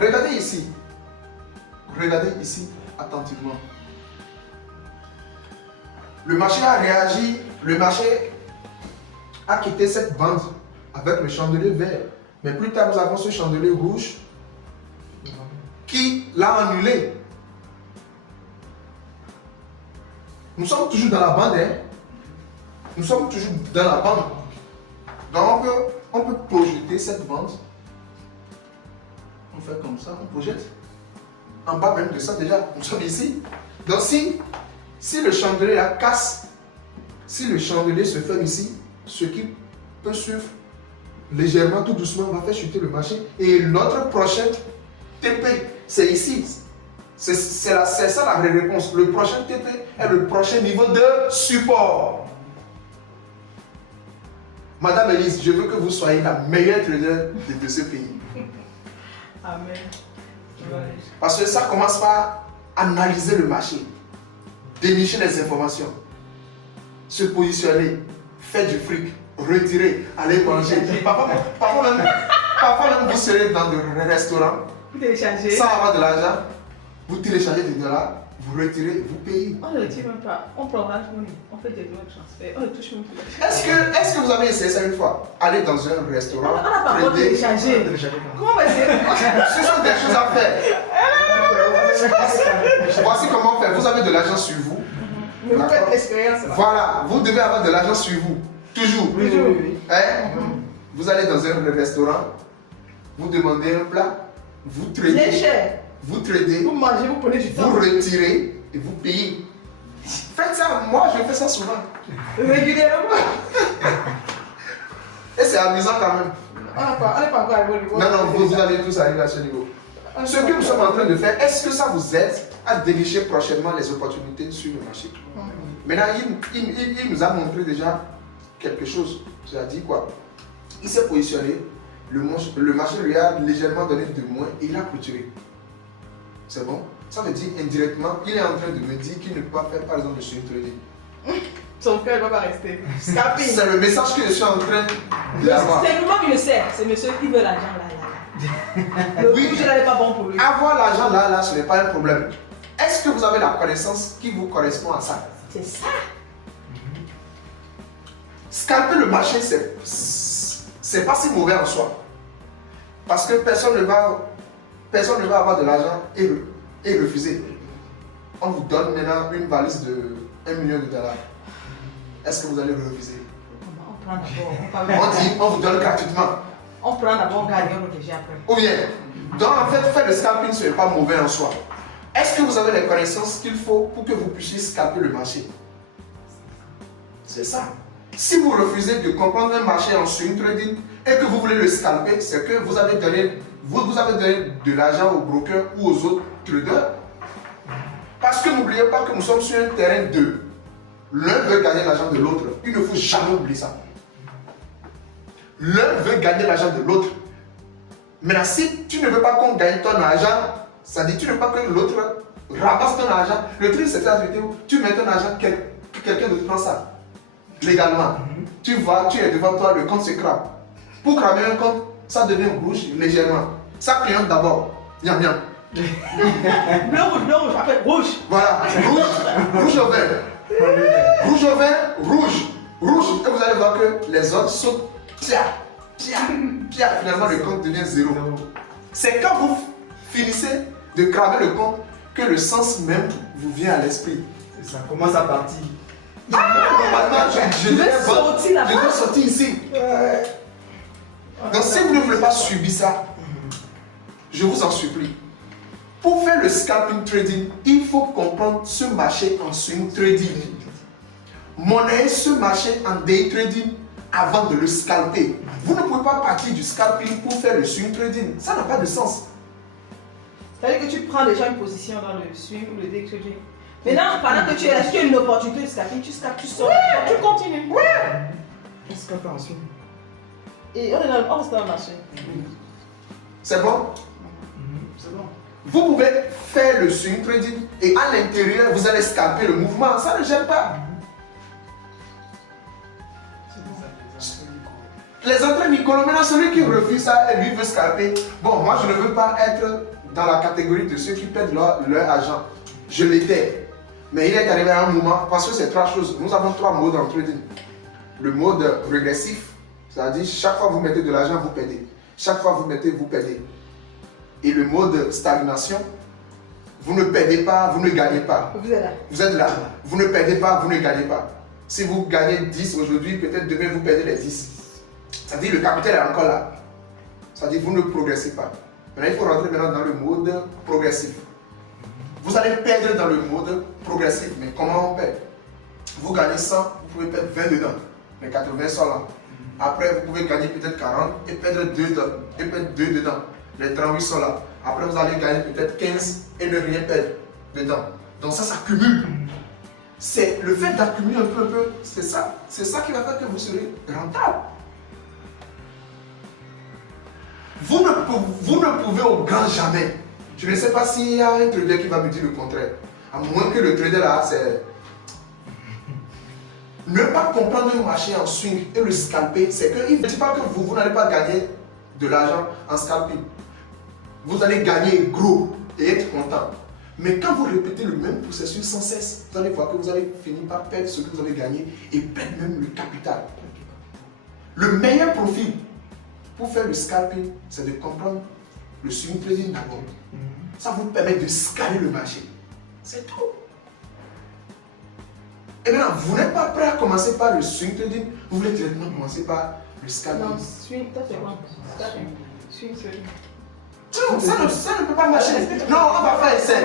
Regardez ici. Regardez ici attentivement. Le marché a réagi, le marché a quitté cette bande avec le chandelier vert. Mais plus tard, nous avons ce chandelier rouge qui l'a annulé. Nous sommes toujours dans la bande, hein? Nous sommes toujours dans la bande. Donc on peut projeter cette bande. On fait comme ça, on projette. En bas même de ça déjà, nous sommes ici. Donc si le chandelier là casse, si le chandelier se ferme ici, ce qui peut suivre légèrement, tout doucement, va faire chuter le marché. Et notre prochain TP, c'est ici. C'est ça la vraie réponse. Le prochain TP est le prochain niveau de support. Madame Elise, je veux que vous soyez la meilleure trader de ce pays. Amen. Parce que ça commence par analyser le marché, dénicher les informations, se positionner, faire du fric, retirer, aller manger. Parfois même vous serez dans des restaurants, Vous téléchargez. sans avoir de l'argent, vous téléchargez des dollars, vous retirez, vous payez. On ne le tire même pas. On prend Orange Money. On fait des transferts. On ne touche même plus. Est-ce que vous avez essayé ça une fois? Aller dans un restaurant, On n'a pas encore trader. téléchargé. Comment on va essayer? Ce sont des choses à faire. Voici comment faire. Vous avez de l'argent sur vous. Mais vous faites l'expérience là. Voilà, vous devez avoir de l'argent sur vous. Toujours. Oui. Hein? Vous allez dans un restaurant, vous demandez un plat, vous Bien tradez, cher. vous tradez, Vous mangez, vous prenez du temps. vous retirez et vous payez. Faites ça, moi je fais ça souvent. Régulièrement. Et c'est amusant quand même. On n'est pas encore arrivé au niveau. Non, vous allez tous arriver à ce niveau. Ce que nous sommes en train de faire, est-ce que ça vous aide à dénicher prochainement les opportunités sur le marché? Maintenant, il nous a montré déjà quelque chose. Il a dit quoi? Il s'est positionné. le marché lui a légèrement donné de moins et il a clôturé. C'est bon? Ça veut dire indirectement, il est en train de me dire qu'il ne peut pas faire par exemple le swing trading. Son cœur ne va pas rester. Scalping. C'est le message que je suis en train d'avoir. C'est nous-mêmes qui le sait. C'est monsieur qui veut l'argent là. Le Oui. rouge là n'est pas bon pour lui. Avoir l'argent là, ce n'est pas un problème. Est-ce que vous avez la connaissance qui vous correspond à ça? C'est ça. Scalper le marché, c'est pas si mauvais en soi. Parce que personne ne va avoir de l'argent et refuser. On vous donne maintenant une valise de 1 million de dollars. Est-ce que vous allez refuser? On prend d'abord. On dit, on vous donne gratuitement. On prend d'abord, on gagne, on protège après. Ou bien, donc en fait, faire le scalping, ce n'est pas mauvais en soi. Est-ce que vous avez les connaissances qu'il faut pour que vous puissiez scalper le marché? C'est ça. Si vous refusez de comprendre un marché en swing trading et que vous voulez le scalper, c'est que vous avez donné de l'argent aux brokers ou aux autres traders. Parce que n'oubliez pas que nous sommes sur un terrain de l'un veut gagner l'argent de l'autre. Il ne faut jamais oublier ça. L'un veut gagner l'argent de l'autre. Maintenant, si tu ne veux pas qu'on gagne ton argent, ça dit tu ne veux pas que l'autre ramasse ton argent. Le truc, c'est faire vidéo. Tu mets ton argent, quelqu'un d'autre prend ça. Légalement. Tu vas, tu es devant toi, le compte se crame. Pour cramer un compte, ça devient rouge légèrement. Ça clignote d'abord. Miam miam. Bleu, rouge, après rouge. Voilà. Rouge au vert. Rouge au vert, rouge. Rouge. Et vous allez voir que les autres sautent. Pia, pia, pia. Finalement, le compte devient zéro. C'est quand vous finissez de cramer le compte que le sens même vous vient à l'esprit. Ça commence à partir. Normalement, je dois là-bas. sortir ici. Donc, si vous ne voulez pas subir ça, je vous en supplie. Pour faire le scalping trading, il faut comprendre ce marché en swing trading. Monnaie ce marché en day trading avant de le scalper. Vous ne pouvez pas partir du scalping pour faire le swing trading. Ça n'a pas de sens. C'est-à-dire que tu prends déjà une position dans le swing ou le day trading. Maintenant, pendant que tu es là, si tu as une opportunité de scalping, tu scalpes, tu sors, tu continues. On se capte ensuite. Et on reste dans le marché. C'est bon? C'est bon. Vous pouvez faire le swing trading et à l'intérieur, vous allez scalper le mouvement. Ça ne gêne pas. Les entrées Nicolo, maintenant celui qui refuse ça et lui veut scalper. Bon, moi je ne veux pas être dans la catégorie de ceux qui perdent leur argent. Je l'étais. Mais il est arrivé à un moment, parce que c'est trois choses. Nous avons trois modes en trading. Le mode régressif, c'est-à-dire chaque fois que vous mettez de l'argent, vous perdez. Chaque fois que vous mettez, vous perdez. Et le mode stagnation, vous ne perdez pas, vous ne gagnez pas. Vous êtes là. Vous êtes là. Vous ne perdez pas, vous ne gagnez pas. Si vous gagnez 10 aujourd'hui, peut-être demain vous perdez les 10. C'est-à-dire le capital est encore là. C'est-à-dire vous ne progressez pas. Maintenant, il faut rentrer maintenant dans le mode progressif. Vous allez perdre dans le mode progressif. Mais comment on perd? Vous gagnez 100, vous pouvez perdre 20 dedans. Les 80 sont là. Après, vous pouvez gagner peut-être 40 et perdre 2 dedans. Les 38 sont là. Après, vous allez gagner peut-être 15 et ne rien perdre dedans. Donc ça s'accumule. C'est le fait d'accumuler un peu, c'est ça qui va faire que vous serez rentable. Vous ne pouvez au grand jamais. Je ne sais pas s'il y a un trader qui va me dire le contraire. À moins que le trader là, c'est... Ne pas comprendre un marché en swing et le scalper, c'est qu'il ne dit pas que vous n'allez pas gagner de l'argent en scalping. Vous allez gagner gros et être content. Mais quand vous répétez le même processus sans cesse, vous allez voir que vous allez finir par perdre ce que vous avez gagné et perdre même le capital. Le meilleur profil pour faire le scalping, c'est de comprendre le swing trading d'abord. Ça vous permet de scaler le marché. C'est tout. Et maintenant, vous n'êtes pas prêt à commencer par le swing trading, vous voulez directement commencer par le scalping. Non, swing, ça c'est quoi? Swing trading. Non, ça ne peut pas marcher. Non, on va faire essai.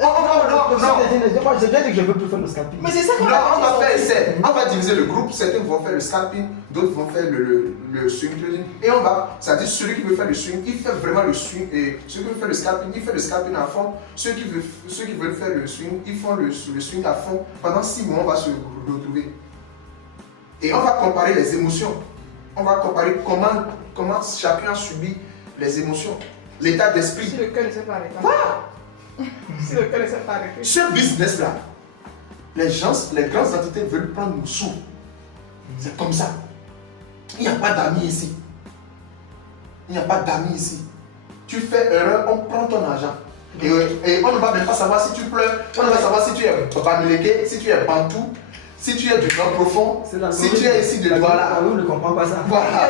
Non. J'ai bien dit que je veux plus faire le scalping. Mais c'est ça qu'on Non, on va faire essai. On va diviser le groupe. Certains vont faire le scalping, d'autres vont faire le swing trading. Et on va, c'est-à-dire celui qui veut faire le swing, il fait vraiment le swing. Et celui qui veut faire le scalping, il fait le scalping à fond. Ceux qui veulent faire le swing, ils font le swing à fond. Pendant 6 mois, on va se retrouver. Et on va comparer les émotions. On va comparer comment comment chacun a subi les émotions, l'état d'esprit. Si le cœur ne s'est pas arrêté. Voilà. Si le cœur ne s'est pas arrêté. Ce business-là, les grandes entités veulent prendre nos sous. C'est comme ça. Il n'y a pas d'amis ici. Il n'y a pas d'amis ici. Tu fais erreur, on prend ton argent. Et on ne va même pas savoir si tu pleures, on ne va savoir si tu es Bamileke, si tu es Bantou, si tu es du Nord profond, si tu es ici de Douala. On ne comprend pas ça. Voilà.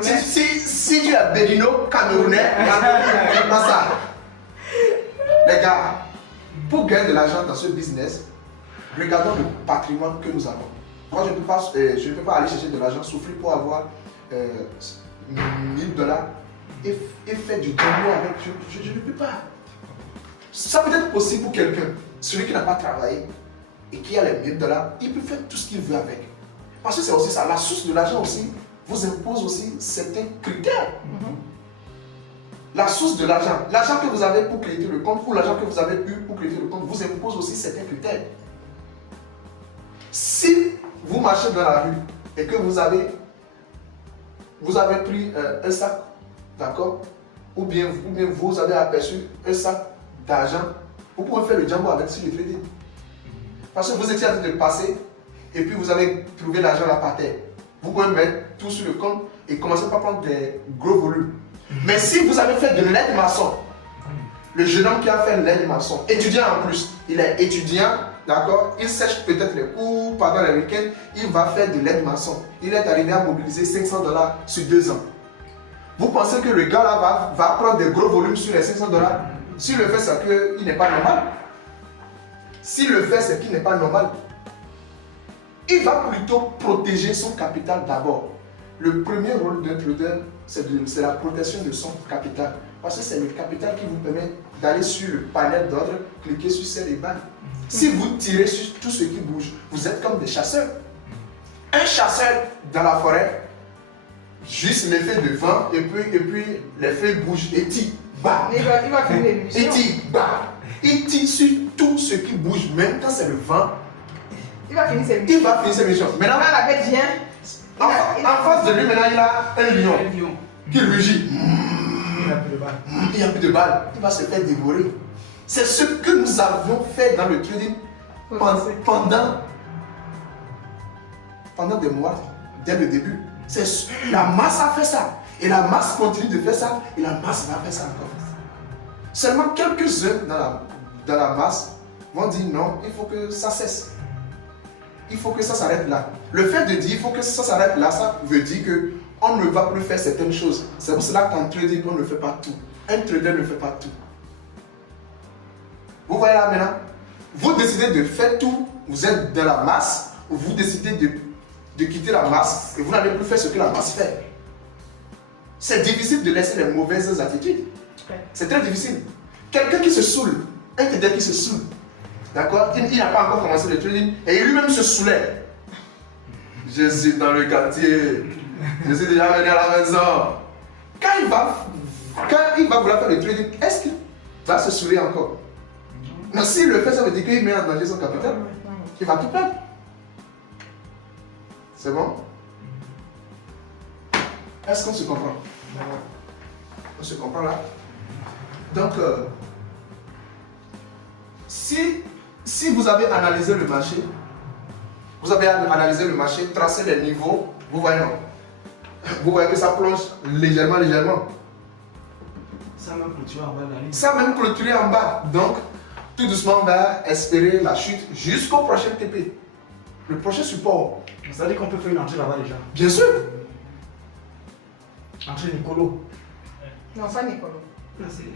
Si tu es Bédino, Camerounais, pas ça. Les gars, pour gagner de l'argent dans ce business, regardons le patrimoine que nous avons. Moi, je ne peux pas aller chercher de l'argent, souffrir pour avoir $1000 et faire du tambour avec. Je ne peux pas. Ça peut être possible pour quelqu'un, celui qui n'a pas travaillé et qui a les $1000, il peut faire tout ce qu'il veut avec. Parce que c'est aussi ça, la source de l'argent aussi vous impose aussi certains critères. La source de l'argent que vous avez pour créer le compte, ou l'argent que vous avez eu pour créer le compte, vous impose aussi certains critères. Si vous marchez dans la rue et que vous avez pris un sac, d'accord, ou bien vous avez aperçu un sac d'argent, vous pouvez faire le jambo avec sur le trading. Parce que vous étiez en train de passer et puis vous avez trouvé l'argent là par terre. Vous pouvez mettre tout sur le compte et commencer par prendre des gros volumes. Mais si vous avez fait de l'aide maçon, le jeune homme qui a fait l'aide maçon, étudiant en plus, il est étudiant, d'accord, il sèche peut-être les cours pendant les week-ends, il va faire de l'aide maçon. Il est arrivé à mobiliser $500 sur 2 ans. Vous pensez que le gars là va prendre des gros volumes sur les $500? S'il le fait, c'est qu'il n'est pas normal. S'il le fait, c'est qu'il n'est pas normal. Il va plutôt protéger son capital d'abord. Le premier rôle d'un trader, c'est la protection de son capital. Parce que c'est le capital qui vous permet d'aller sur le panel d'ordre, cliquer sur celle et ban. Si vous tirez sur tout ce qui bouge, vous êtes comme des chasseurs. Un chasseur dans la forêt, juste l'effet de vent, et puis les feuilles bougent et tire. Bah. Il va finir l'émission. Il tire. Bah. Il tire sur tout ce qui bouge, même quand c'est le vent. Il va finir ses missions. Il va finir ses missions. Maintenant, quand la bête vient, en face de lui, maintenant, il a un lion qui rugit. Il n'y a plus de balles. Il n'y a plus de balles. Il va se faire dévorer. C'est ce que nous avons fait dans le trading pendant des mois, dès le début. La masse a fait ça. Et la masse continue de faire ça. Et la masse va faire ça encore. Seulement quelques-uns dans la masse vont dire non, il faut que ça cesse. Il faut que ça s'arrête là. Le fait de dire il faut que ça s'arrête là, ça veut dire qu'on ne va plus faire certaines choses. C'est pour cela qu'en trading, on ne fait pas tout. Un trader ne fait pas tout. Vous voyez là maintenant? Vous décidez de faire tout, vous êtes dans la masse, ou vous décidez de quitter la masse et vous n'allez plus faire ce que la masse fait. C'est difficile de laisser les mauvaises attitudes. C'est très difficile. Quelqu'un qui se saoule, un trader qui se saoule, d'accord, il n'a pas encore commencé le trading et lui-même se saoulait. Je suis dans le quartier, je suis déjà venu à la maison. Quand il va vouloir faire le trading, est-ce qu'il va se saouler encore? Mais s'il le fait, ça veut dire qu'il met en danger son capital. Il va tout perdre. C'est bon? Est-ce qu'on se comprend? On se comprend là? Donc, si vous avez analysé le marché, tracé les niveaux, vous voyez que ça plonge légèrement. Ça même clôturé en bas de la ligne. Ça même clôturé en bas. Donc, tout doucement, on va espérer la chute jusqu'au prochain TP. Le prochain support. Ça veut dire qu'on peut faire une entrée là-bas déjà. Bien sûr. Entrée Nicolo. Non, pas Nicolo.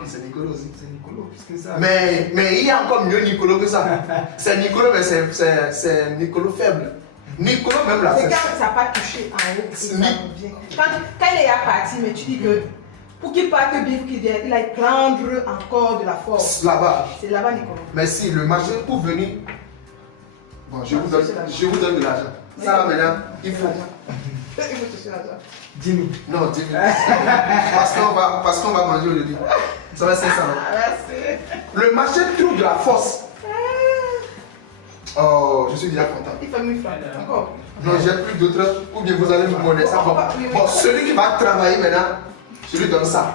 C'est Nicolo aussi. C'est Nicolo, puisque ça. Mais il y a encore mieux Nicolo que ça. C'est Nicolo, mais c'est Nicolo faible. Nicolo même là. C'est quand ça n'a pas touché en haut. Ça revient. Quand il est parti, mais tu dis que pour qu'il parte bien, il a prendre encore de la force. Là-bas. C'est là-bas Nicolo. Mais si le marché pour venir. Bon, je vous donne de l'argent. Ça là maintenant, il faut. Il faut toucher l'argent. 10 000. Non, 10 000. Parce qu'on va manger aujourd'hui. Ça va être 500. Merci. Le marché trouve de la force. Oh, je suis déjà content. Il fait 1000 francs. Encore. Non, j'ai plus d'autres. Ou bien vous allez me monnaie ça. Bon, celui qui va travailler maintenant, je lui donne ça.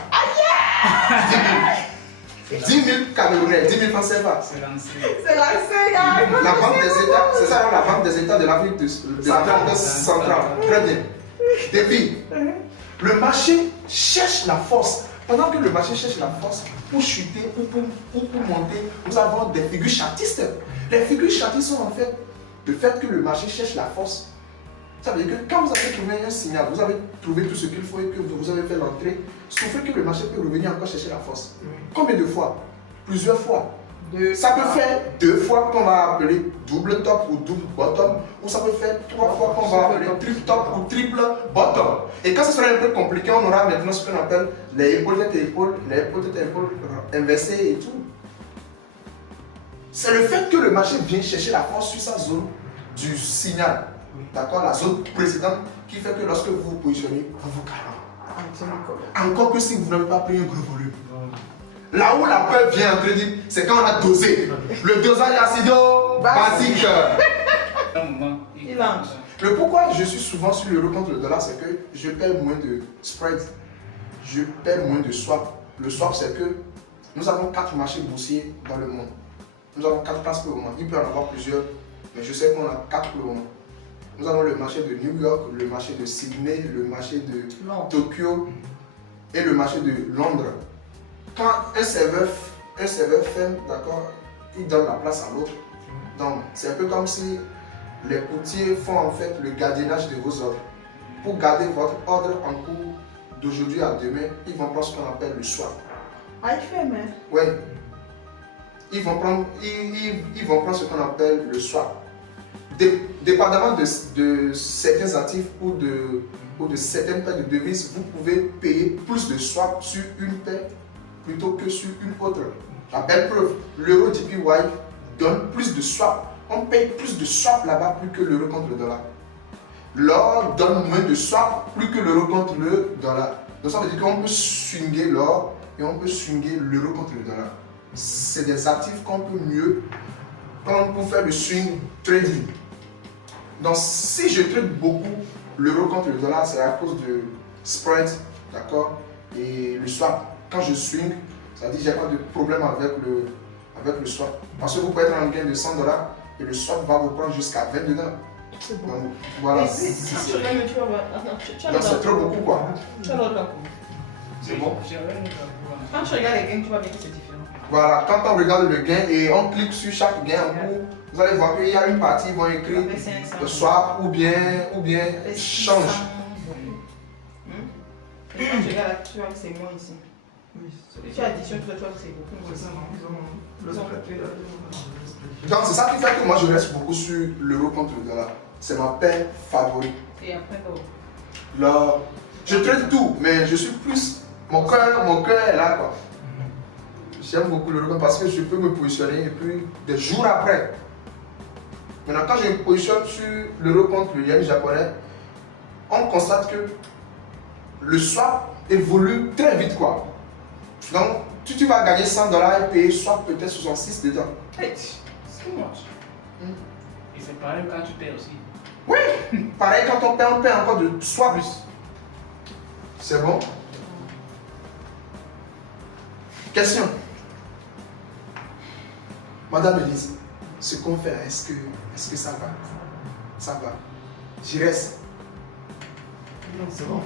10 000 Camerounais, 10 000 francs CFA. C'est lancé. C'est lancé, gars. La banque des États, c'est ça la banque des États de l'Afrique centrale. Très bien. Défi. Le marché cherche la force. Pendant que le marché cherche la force pour chuter ou pour monter, nous avons des figures chartistes. Les figures chartistes sont en fait le fait que le marché cherche la force. Ça veut dire que quand vous avez trouvé un signal, vous avez trouvé tout ce qu'il faut et que vous avez fait l'entrée, sauf que le marché peut revenir encore chercher la force. Combien de fois? Plusieurs fois. Ça peut faire 2 fois qu'on va appeler double top ou double bottom, ou ça peut faire 3 fois qu'on va appeler triple top ou triple bottom. Et quand ce sera un peu compliqué, on aura maintenant ce qu'on appelle les épaules tête épaules, les épaules tête épaules inversées et tout. C'est le fait que le marché vient chercher la force sur sa zone du signal. D'accord, la zone précédente qui fait que lorsque vous vous positionnez, vous vous calmez. Encore que si vous n'avez pas pris un gros volume. Là où la peur vient entre dire, c'est quand on a dosé. Le dosage acido-basique. Il lance. Le pourquoi je suis souvent sur l'euro contre le dollar, c'est que je perds moins de spread. Je perds moins de swap. Le swap, c'est que nous avons 4 marchés boursiers dans le monde. Nous avons 4 places pour le moment. Il peut y en avoir plusieurs, mais je sais qu'on a 4 pour le moment. Nous avons le marché de New York, le marché de Sydney, le marché de Tokyo et le marché de Londres. Quand un serveur ferme, d'accord, il donne la place à l'autre. Donc, c'est un peu comme si les courtiers font en fait le gardiennage de vos ordres. Pour garder votre ordre en cours d'aujourd'hui à demain, ils vont prendre ce qu'on appelle le swap. Ah, il fait, mais. Oui. Ils vont prendre ce qu'on appelle le swap. Dépendamment de certains actifs ou de certaines paires de devises, vous pouvez payer plus de swap sur une paire plutôt que sur une autre. La belle preuve, l'euro JPY donne plus de swap. On paye plus de swap là-bas plus que l'euro contre le dollar. L'or donne moins de swap plus que l'euro contre le dollar. Donc ça veut dire qu'on peut swinguer l'or et on peut swinguer l'euro contre le dollar. C'est des actifs qu'on peut mieux prendre pour faire le swing trading. Donc si je trade beaucoup l'euro contre le dollar, c'est à cause de spread, d'accord, et le swap. Quand je swing, ça dit que j'ai pas de problème avec le swap. Parce que vous pouvez être en gain de 100 $ et le swap va vous prendre jusqu'à 20 $. C'est bon. Donc voilà. Tu as Donc c'est trop beaucoup quoi. Tu as l'autre là. C'est bon. Quand tu regardes les gains, tu vois bien que c'est différent. Voilà, quand on regarde le gain et on clique sur chaque gain en cours, vous allez voir qu'il y a une partie, ils vont écrire le swap ou bien change. Et quand tu regardes là, tu vois que c'est moins ici. Celui tu additionnes, tu vois que c'est beaucoup moins. Donc c'est ça qui fait que moi je reste beaucoup sur l'euro contre le dollar. C'est ma paire favorite. Et après, Là, je traite tout, mais je suis plus. Mon cœur est là quoi. J'aime beaucoup l'euro parce que je peux me positionner et puis des jours après. Maintenant, quand je me positionne sur l'euro contre le yen japonais, on constate que le swap évolue très vite quoi. Donc, tu vas gagner 100 $ et payer swap peut-être 66 dedans. hey, c'est too much. Et c'est pareil quand tu perds aussi. Oui, pareil quand on paie encore de swap. C'est bon? Question. Madame Elise, ce qu'on fait, est-ce que ça va? Ça va. J'y reste. Non, c'est bon.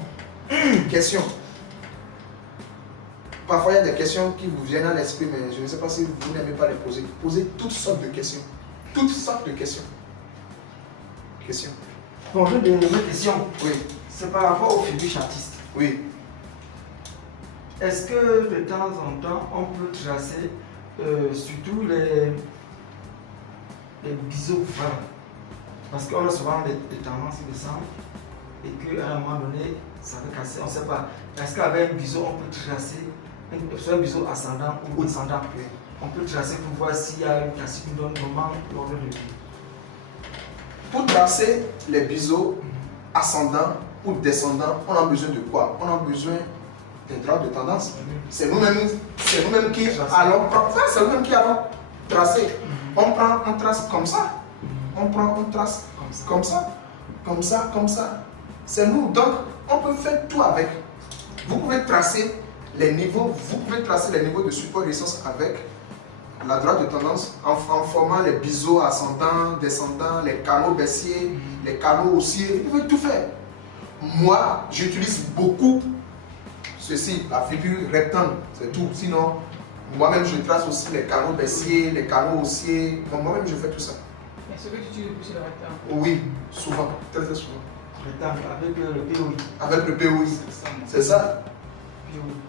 Question. Parfois, il y a des questions qui vous viennent à l'esprit, mais je ne sais pas si vous n'aimez pas les poser. Posez toutes sortes de questions. Toutes sortes de questions. Questions. Bon, j'ai une nouvelle question. Oui. C'est par rapport aux figures chartistes. Oui. Est-ce que de temps en temps, on peut tracer surtout les biseaux, voilà. Parce qu'on a souvent des tendances qui descendent et qu'à un moment donné, ça peut casser, on ne sait pas. Est-ce qu'avec un biseau, on peut tracer, soit un biseau ascendant ou descendant, on peut tracer pour voir s'il y a une cassure qui donne vraiment l'ordre de vie. Pour tracer les biseaux ascendants ou descendants, on a besoin de quoi? On a besoin des droits de tendance. C'est nous-mêmes qui allons prendre ça, c'est nous-mêmes qui allons tracer. On trace comme ça. on prend, on trace comme ça, comme ça, comme ça. C'est nous. Donc, on peut faire tout avec. Vous pouvez tracer les niveaux, de support et résistance avec la droite de tendance en formant les biseaux ascendants, descendants, les canaux baissiers, les canaux haussiers. Vous pouvez tout faire. Moi, j'utilise beaucoup ceci, la figure rectangle, c'est tout. Sinon, moi-même, je trace aussi les canaux baissiers, les canaux haussiers. Moi-même, je fais tout ça. Mais ce que tu utilises c'est le rectangle. Oui, souvent, très souvent. Rectangle avec le POI. Avec le POI, c'est ça.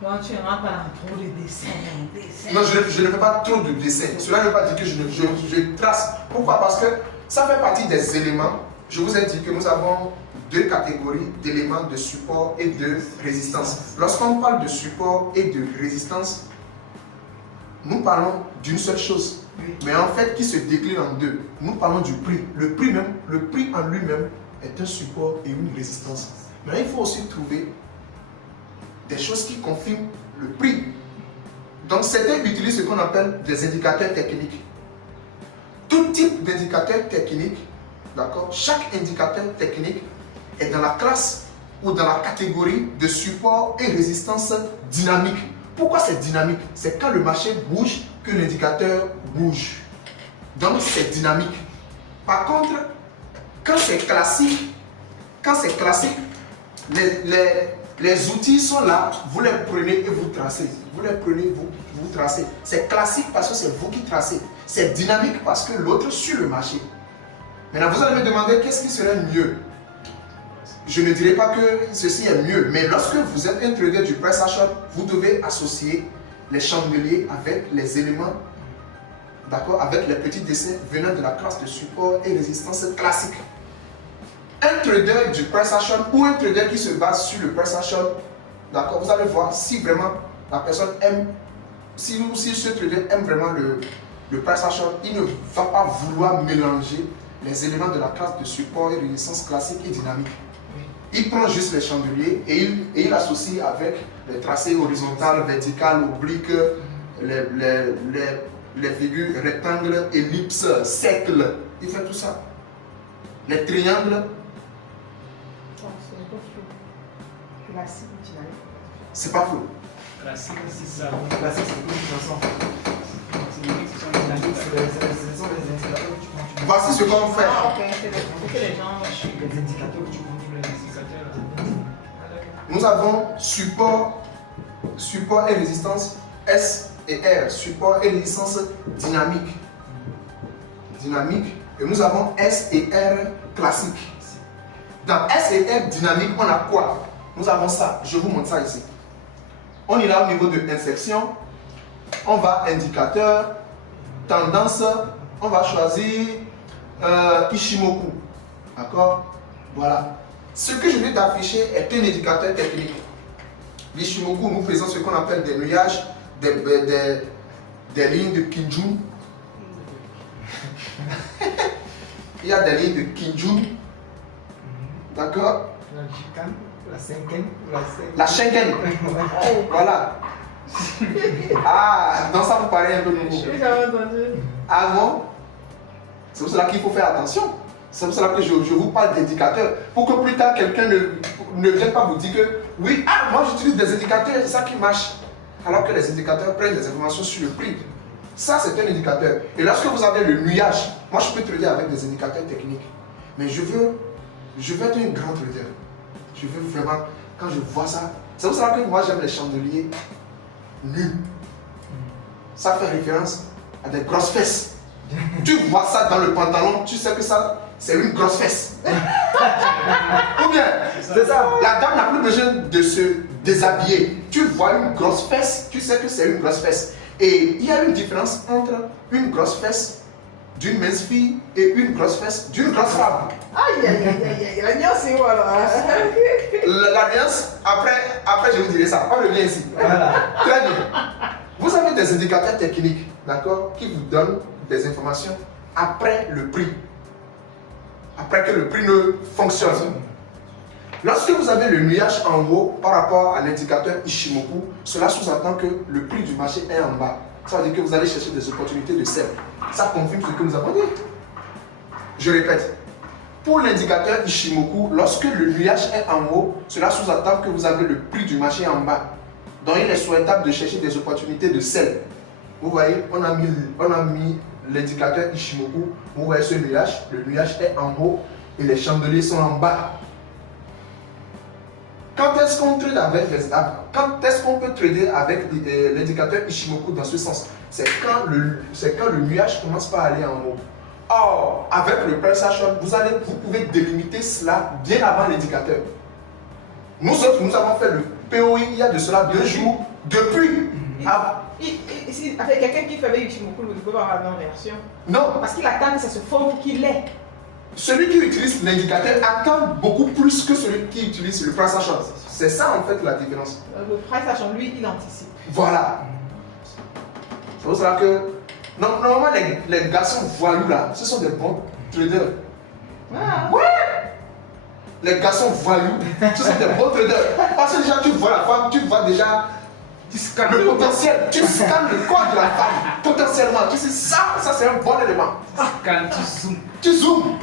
Non, tu n'as pas trop de dessins. Non, je ne fais pas trop de dessins. Cela ne veut pas dire que je trace. Pourquoi? Parce que ça fait partie des éléments. Je vous ai dit que nous avons deux catégories d'éléments de support et de résistance. Lorsqu'on parle de support et de résistance, nous parlons d'une seule chose, mais en fait qui se décline en deux. Nous parlons du prix. Le prix en lui-même est un support et une résistance. Mais il faut aussi trouver des choses qui confirment le prix. Donc certains utilisent ce qu'on appelle des indicateurs techniques. Tout type d'indicateur technique, d'accord, chaque indicateur technique est dans la classe ou dans la catégorie de support et résistance dynamique. Pourquoi c'est dynamique? C'est quand le marché bouge que l'indicateur bouge. Donc c'est dynamique. Par contre, quand c'est classique, les outils sont là, vous les prenez et vous tracez. Vous les prenez, vous tracez. C'est classique parce que c'est vous qui tracez. C'est dynamique parce que l'autre suit le marché. Maintenant, vous allez me demander qu'est-ce qui serait mieux. Je ne dirais pas que ceci est mieux, mais lorsque vous êtes un trader du price action, vous devez associer les chandeliers avec les éléments, d'accord, avec les petits dessins venant de la classe de support et résistance classique. Un trader du price action ou un trader qui se base sur le price action, d'accord, vous allez voir si vraiment la personne aime, si ce trader aime vraiment le price action, il ne va pas vouloir mélanger les éléments de la classe de support et résistance classique et dynamique. Il prend juste les chandeliers et il associe avec les tracés horizontales, verticales, obliques, les figures rectangles, ellipses, cercles. Il fait tout ça. Les triangles. C'est pas flou. Classique, c'est ça. Classique, c'est une façon. Voici ce qu'on fait. Ah, ok, c'est que les gens. Les indicateurs que tu contrôles. Nous avons support et résistance S et R, support et résistance dynamique. Et nous avons S et R classique. Dans S et R dynamique, on a quoi? Nous avons ça, je vous montre ça ici. On est là au niveau de l'insertion, on va indicateur, tendance, on va choisir Ishimoku. D'accord? Voilà. Ce que je viens d'afficher est un indicateur technique. L'Ishimoku nous présente ce qu'on appelle des nuages, des lignes de Kijun. Il y a des lignes de Kijun. D'accord? La Schengen. Voilà. Ah, donc ça vous paraît un peu nouveau. Avant, c'est pour cela qu'il faut faire attention. C'est pour cela que je vous parle d'indicateurs. Pour que plus tard, quelqu'un ne vienne pas vous dire que oui, moi j'utilise des indicateurs, c'est ça qui marche. Alors que les indicateurs prennent des informations sur le prix. Ça, c'est un indicateur. Et lorsque vous avez le nuage, moi je peux trader avec des indicateurs techniques. Mais je veux être un grand trader. Je veux vraiment, quand je vois ça, c'est pour ça que moi j'aime les chandeliers nus. Ça fait référence à des grosses fesses. Tu vois ça dans le pantalon, tu sais que ça, c'est une grosse fesse. Ou bien, c'est ça. La dame n'a plus besoin de se déshabiller. Tu vois une grosse fesse, tu sais que c'est une grosse fesse. Et il y a une différence entre une grosse fesse d'une mince fille et une grosse fesse d'une grosse femme. Aïe, aïe, aïe, aïe, la nuance c'est où alors? La nuance, après je vous dirai ça. On revient ici. Voilà. Très bien. Vous avez des indicateurs techniques, d'accord, qui vous donnent des informations après le prix. Après que le prix ne fonctionne. Lorsque vous avez le nuage en haut par rapport à l'indicateur Ishimoku, cela sous-entend que le prix du marché est en bas. Ça veut dire que vous allez chercher des opportunités de sell. Ça confirme ce que nous avons dit. Je répète, pour l'indicateur Ishimoku, lorsque le nuage est en haut, cela sous-entend que vous avez le prix du marché en bas. Donc il est souhaitable de chercher des opportunités de sel. Vous voyez, on a mis l'indicateur Ishimoku. Vous voyez ce nuage, le nuage est en haut et les chandeliers sont en bas. Quand est-ce qu'on trade avec quand est-ce qu'on peut trader avec l'indicateur Ishimoku dans ce sens? C'est quand le nuage commence par aller en haut. Or, avec le price action, vous pouvez délimiter cela bien avant l'indicateur. Nous autres, nous avons fait le POI il y a de cela 2 jours depuis. Avec quelqu'un qui fait avec Ishimoku, vous ne pouvez pas avoir la même version. Non. Parce qu'il attend que ça se forme qu'il est. Celui qui utilise l'indicateur attend beaucoup plus que celui qui utilise le price action. C'est ça en fait la différence. Le price action, lui, il anticipe. Voilà. C'est pour ça que normalement les garçons voyous là, ce sont des bons traders. Ah. Ouais. Les garçons voyous, ce sont des bons traders. Parce que déjà tu vois la femme, tu vois déjà le potentiel, tu scannes le corps de la femme potentiellement. Tu sais ça c'est un bon élément. Quand tu zoomes. Tu zoomes.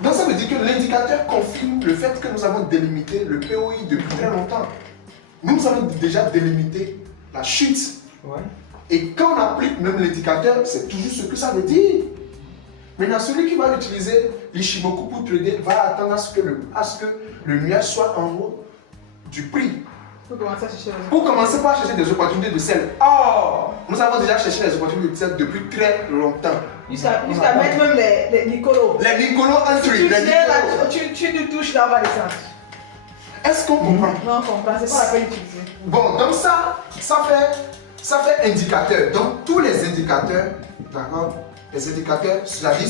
Donc ça veut dire que l'indicateur confirme le fait que nous avons délimité le POI depuis très longtemps. Nous avons déjà délimité la chute. Ouais. Et quand on applique même l'indicateur, c'est toujours ce que ça veut dire. Maintenant, celui qui va utiliser l'Ishimoku pour trader va attendre à ce que le nuage soit en haut du prix. Pour commencer par chercher des opportunités de sel. Or, nous avons déjà cherché les opportunités de sel depuis très longtemps. Jusqu'à mettre même les Nicolos. Les Nicolos entry. Tu nous touches là, on va descendre. Est-ce qu'on comprend? Non, on comprend, c'est pas la peine d'utiliser. Bon, donc ça fait indicateur. Donc tous les indicateurs, d'accord, les indicateurs, c'est-à-dire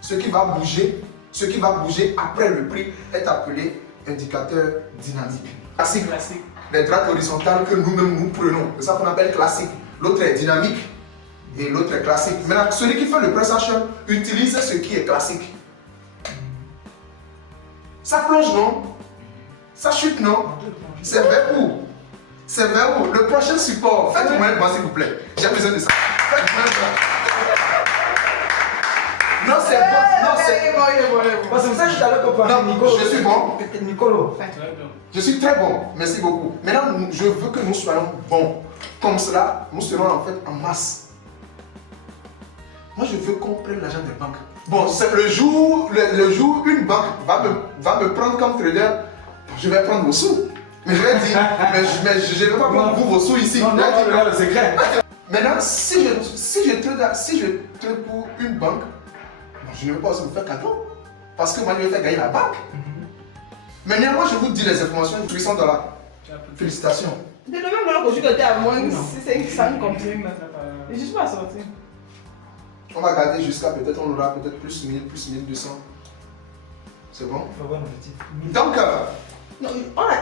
ce qui va bouger après le prix est appelé indicateur dynamique. Classique. Les dragues horizontales que nous-mêmes nous prenons, c'est ça qu'on appelle classique. L'autre est dynamique et l'autre est classique. Maintenant, celui qui fait le price action utilise ce qui est classique. Ça plonge, non? Ça chute, non? C'est vers où? C'est vers où? Le prochain support. Faites-moi un banc, s'il vous plaît. J'ai besoin de ça. Faites-moi un banc. Non, c'est bon. Non, c'est bon. C'est pour ça que je t'avais comparé à Nicolo. Je suis bon. Nicolo. Je suis très bon. Merci beaucoup. Maintenant, je veux que nous soyons bons. Comme cela, nous serons en fait en masse. Moi, je veux qu'on prenne l'argent des banques. Bon, c'est le jour où une banque va me prendre comme trader, je vais prendre vos sous. Mais je vais dire, mais je ne vais pas prendre vos sous ici. Non, regarde le secret. Maintenant, si je trade pour une banque, je ne vais pas aussi vous faire cadeau. Parce que moi, je vais faire gagner la banque. Mais néanmoins, je vous dis les informations, $800. Félicitations. C'est le même moment que je suis à moins 5 continue. Je ne suis pas sorti. On va garder jusqu'à peut-être, on aura peut-être plus 1000, plus 1200. C'est bon? Donc, non,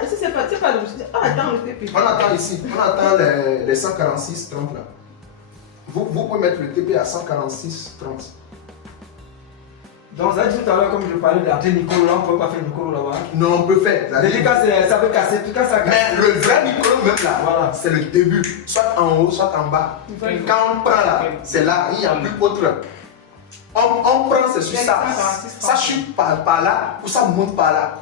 c'est pas on attend le TP. On attend ici, on attend les 146,30 là. Vous pouvez mettre le TP à 146,30. Donc, ça dit tout à l'heure, comme je parlais d'Arte Nicolo, là, on ne peut pas faire Nicolo là-bas. Non, on peut faire. Ça peut casser, tout cas ça casse. Mais le vrai Nicolo même là, voilà. C'est le début. Soit en haut, soit en bas. Quand on prend là, c'est là, il n'y a plus autre. On prend, c'est sur ça. Ça chute par là ou ça monte par là.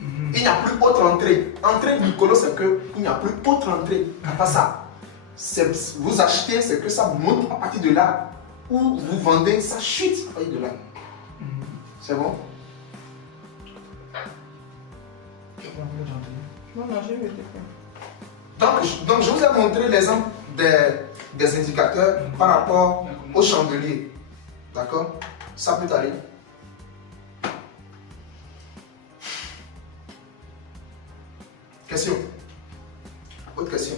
Il n'y a plus autre entrée. Entrée Nicolo, c'est qu'il n'y a plus autre entrée. Pas ça. Vous achetez, c'est que ça monte à partir de là. Ou vous vendez, ça chute à partir de là. C'est bon? Non, je vais Donc, je vous ai montré l'exemple des indicateurs par rapport au chandelier. D'accord? Ça peut aller. Question? Autre question.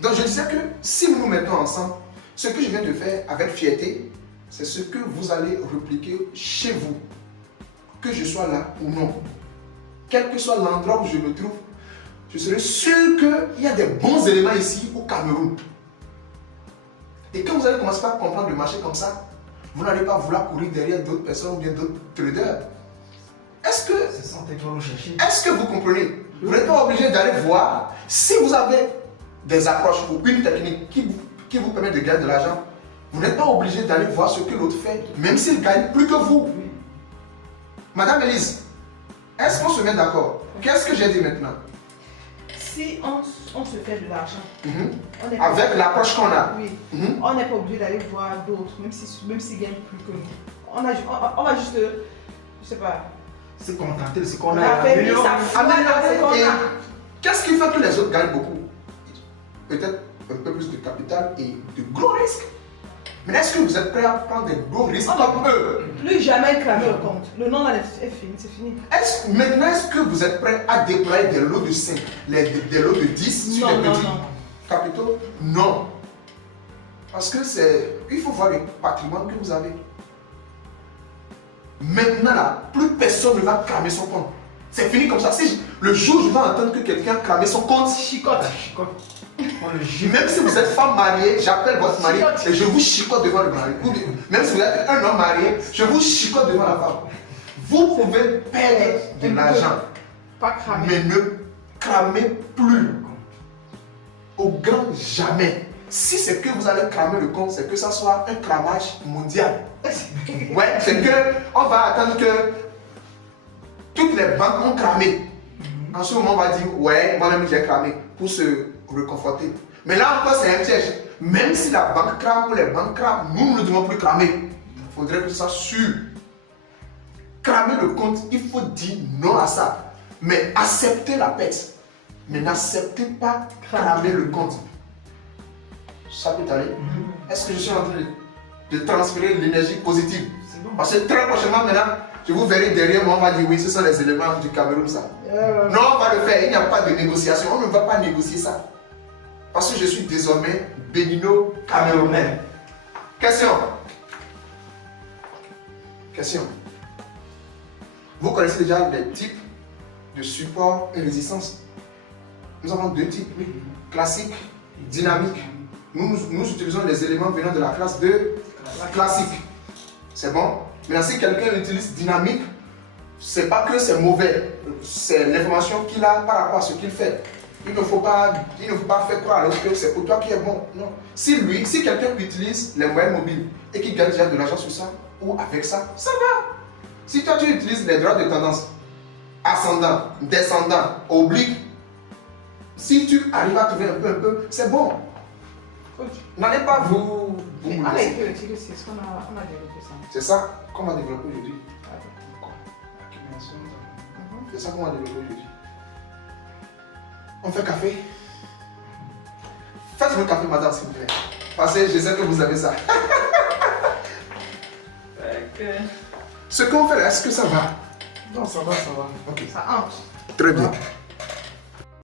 Donc, je disais que si nous nous mettons ensemble, ce que je viens de faire avec fierté, c'est ce que vous allez répliquer chez vous. Que je sois là ou non. Quel que soit l'endroit où je me trouve, je serai sûr qu'il y a des bons éléments ici au Cameroun. Et quand vous allez commencer à comprendre le marché comme ça, vous n'allez pas vouloir courir derrière d'autres personnes ou bien d'autres traders. Est-ce que vous comprenez? Vous n'êtes pas obligé d'aller voir si vous avez des approches ou une technique qui vous permet de gagner de l'argent. Vous n'êtes pas obligé d'aller voir ce que l'autre fait, même s'il gagne plus que vous. Madame Élise, est-ce qu'on se met d'accord? Qu'est-ce que j'ai dit maintenant? Si on se fait de l'argent, on n'est pas Avec obligé- l'approche qu'on a. Oui. Mhm. On n'est pas obligé d'aller voir d'autres, même s'ils gagnent plus que nous. On va juste, je sais pas, Se contenter de ce qu'on on a. a fait sa foi dans ce qu'on Et a. qu'est-ce qui fait que les autres gagnent beaucoup? Peut-être un peu plus de capital et de gros risques. Mais est-ce que vous êtes prêt à prendre des gros risques comme eux? Plus jamais cramer le compte. Le nom là est fini, c'est fini. Maintenant, est-ce que vous êtes prêt à déployer des lots de 5, des lots de 10 sur Non, des non, petits non. capitaux? Non. Parce que il faut voir le patrimoine que vous avez. Maintenant là, plus personne ne va cramer son compte. C'est fini comme ça. Si le jour où je vais entendre que quelqu'un a cramé son compte, Chicote. On le gifle. même si vous êtes femme mariée, j'appelle votre mari Chicote. et je vous chicote devant le mari. Ou bien, même si vous êtes un homme marié, je vous chicote devant la femme. Vous pouvez perdre de l'argent, Pas cramer. mais ne cramez plus. Au grand jamais. Si c'est que vous allez cramer le compte, c'est que ça soit un cramage mondial. Ouais, c'est que on va attendre que toutes les banques ont cramé. En ce moment, on va dire, ouais, moi-même j'ai cramé pour se réconforter. Mais là encore, c'est un piège. Même si la banque crame ou les banques crament, nous ne devons plus cramer. Il faudrait que ça soit sûr. Cramer le compte, il faut dire non à ça. Mais acceptez la perte. Mais n'acceptez pas cramer le compte. Ça peut aller. Est-ce que je suis en train de transférer l'énergie positive? C'est bon. Parce que très prochainement maintenant, je vous verrai derrière moi, on va dire oui, ce sont les éléments du Cameroun ça. Non, on va le faire, il n'y a pas de négociation, on ne va pas négocier ça. Parce que je suis désormais bénino-camerounais. Question. Question. Vous connaissez déjà les types de support et résistance. Nous avons deux types, classique, dynamique. Nous utilisons les éléments venant de la classe de classique. C'est bon? Maintenant, si quelqu'un utilise dynamique, c'est pas que c'est mauvais, c'est l'information qu'il a par rapport à ce qu'il fait. Il ne faut pas faire croire à l'autre que c'est pour toi qui est bon. Non. Si quelqu'un utilise les moyens mobiles et qu'il gagne déjà de l'argent sur ça, ou avec ça, ça va. Si toi tu utilises les droits de tendance, ascendant, descendant, oblique, si tu arrives à trouver un peu, c'est bon. N'allez pas vous Mais on a laisser. été utile aussi, est-ce qu'on a développé ça? C'est ça qu'on va développer aujourd'hui. Accumulation de- C'est ça qu'on va développer aujourd'hui. On fait café. Faites le café, madame, s'il vous plaît. Parce que je sais que vous avez ça. Ce qu'on fait là, est-ce que ça va? Non, ça va, ça va. Ok. Ça entre. Très bien.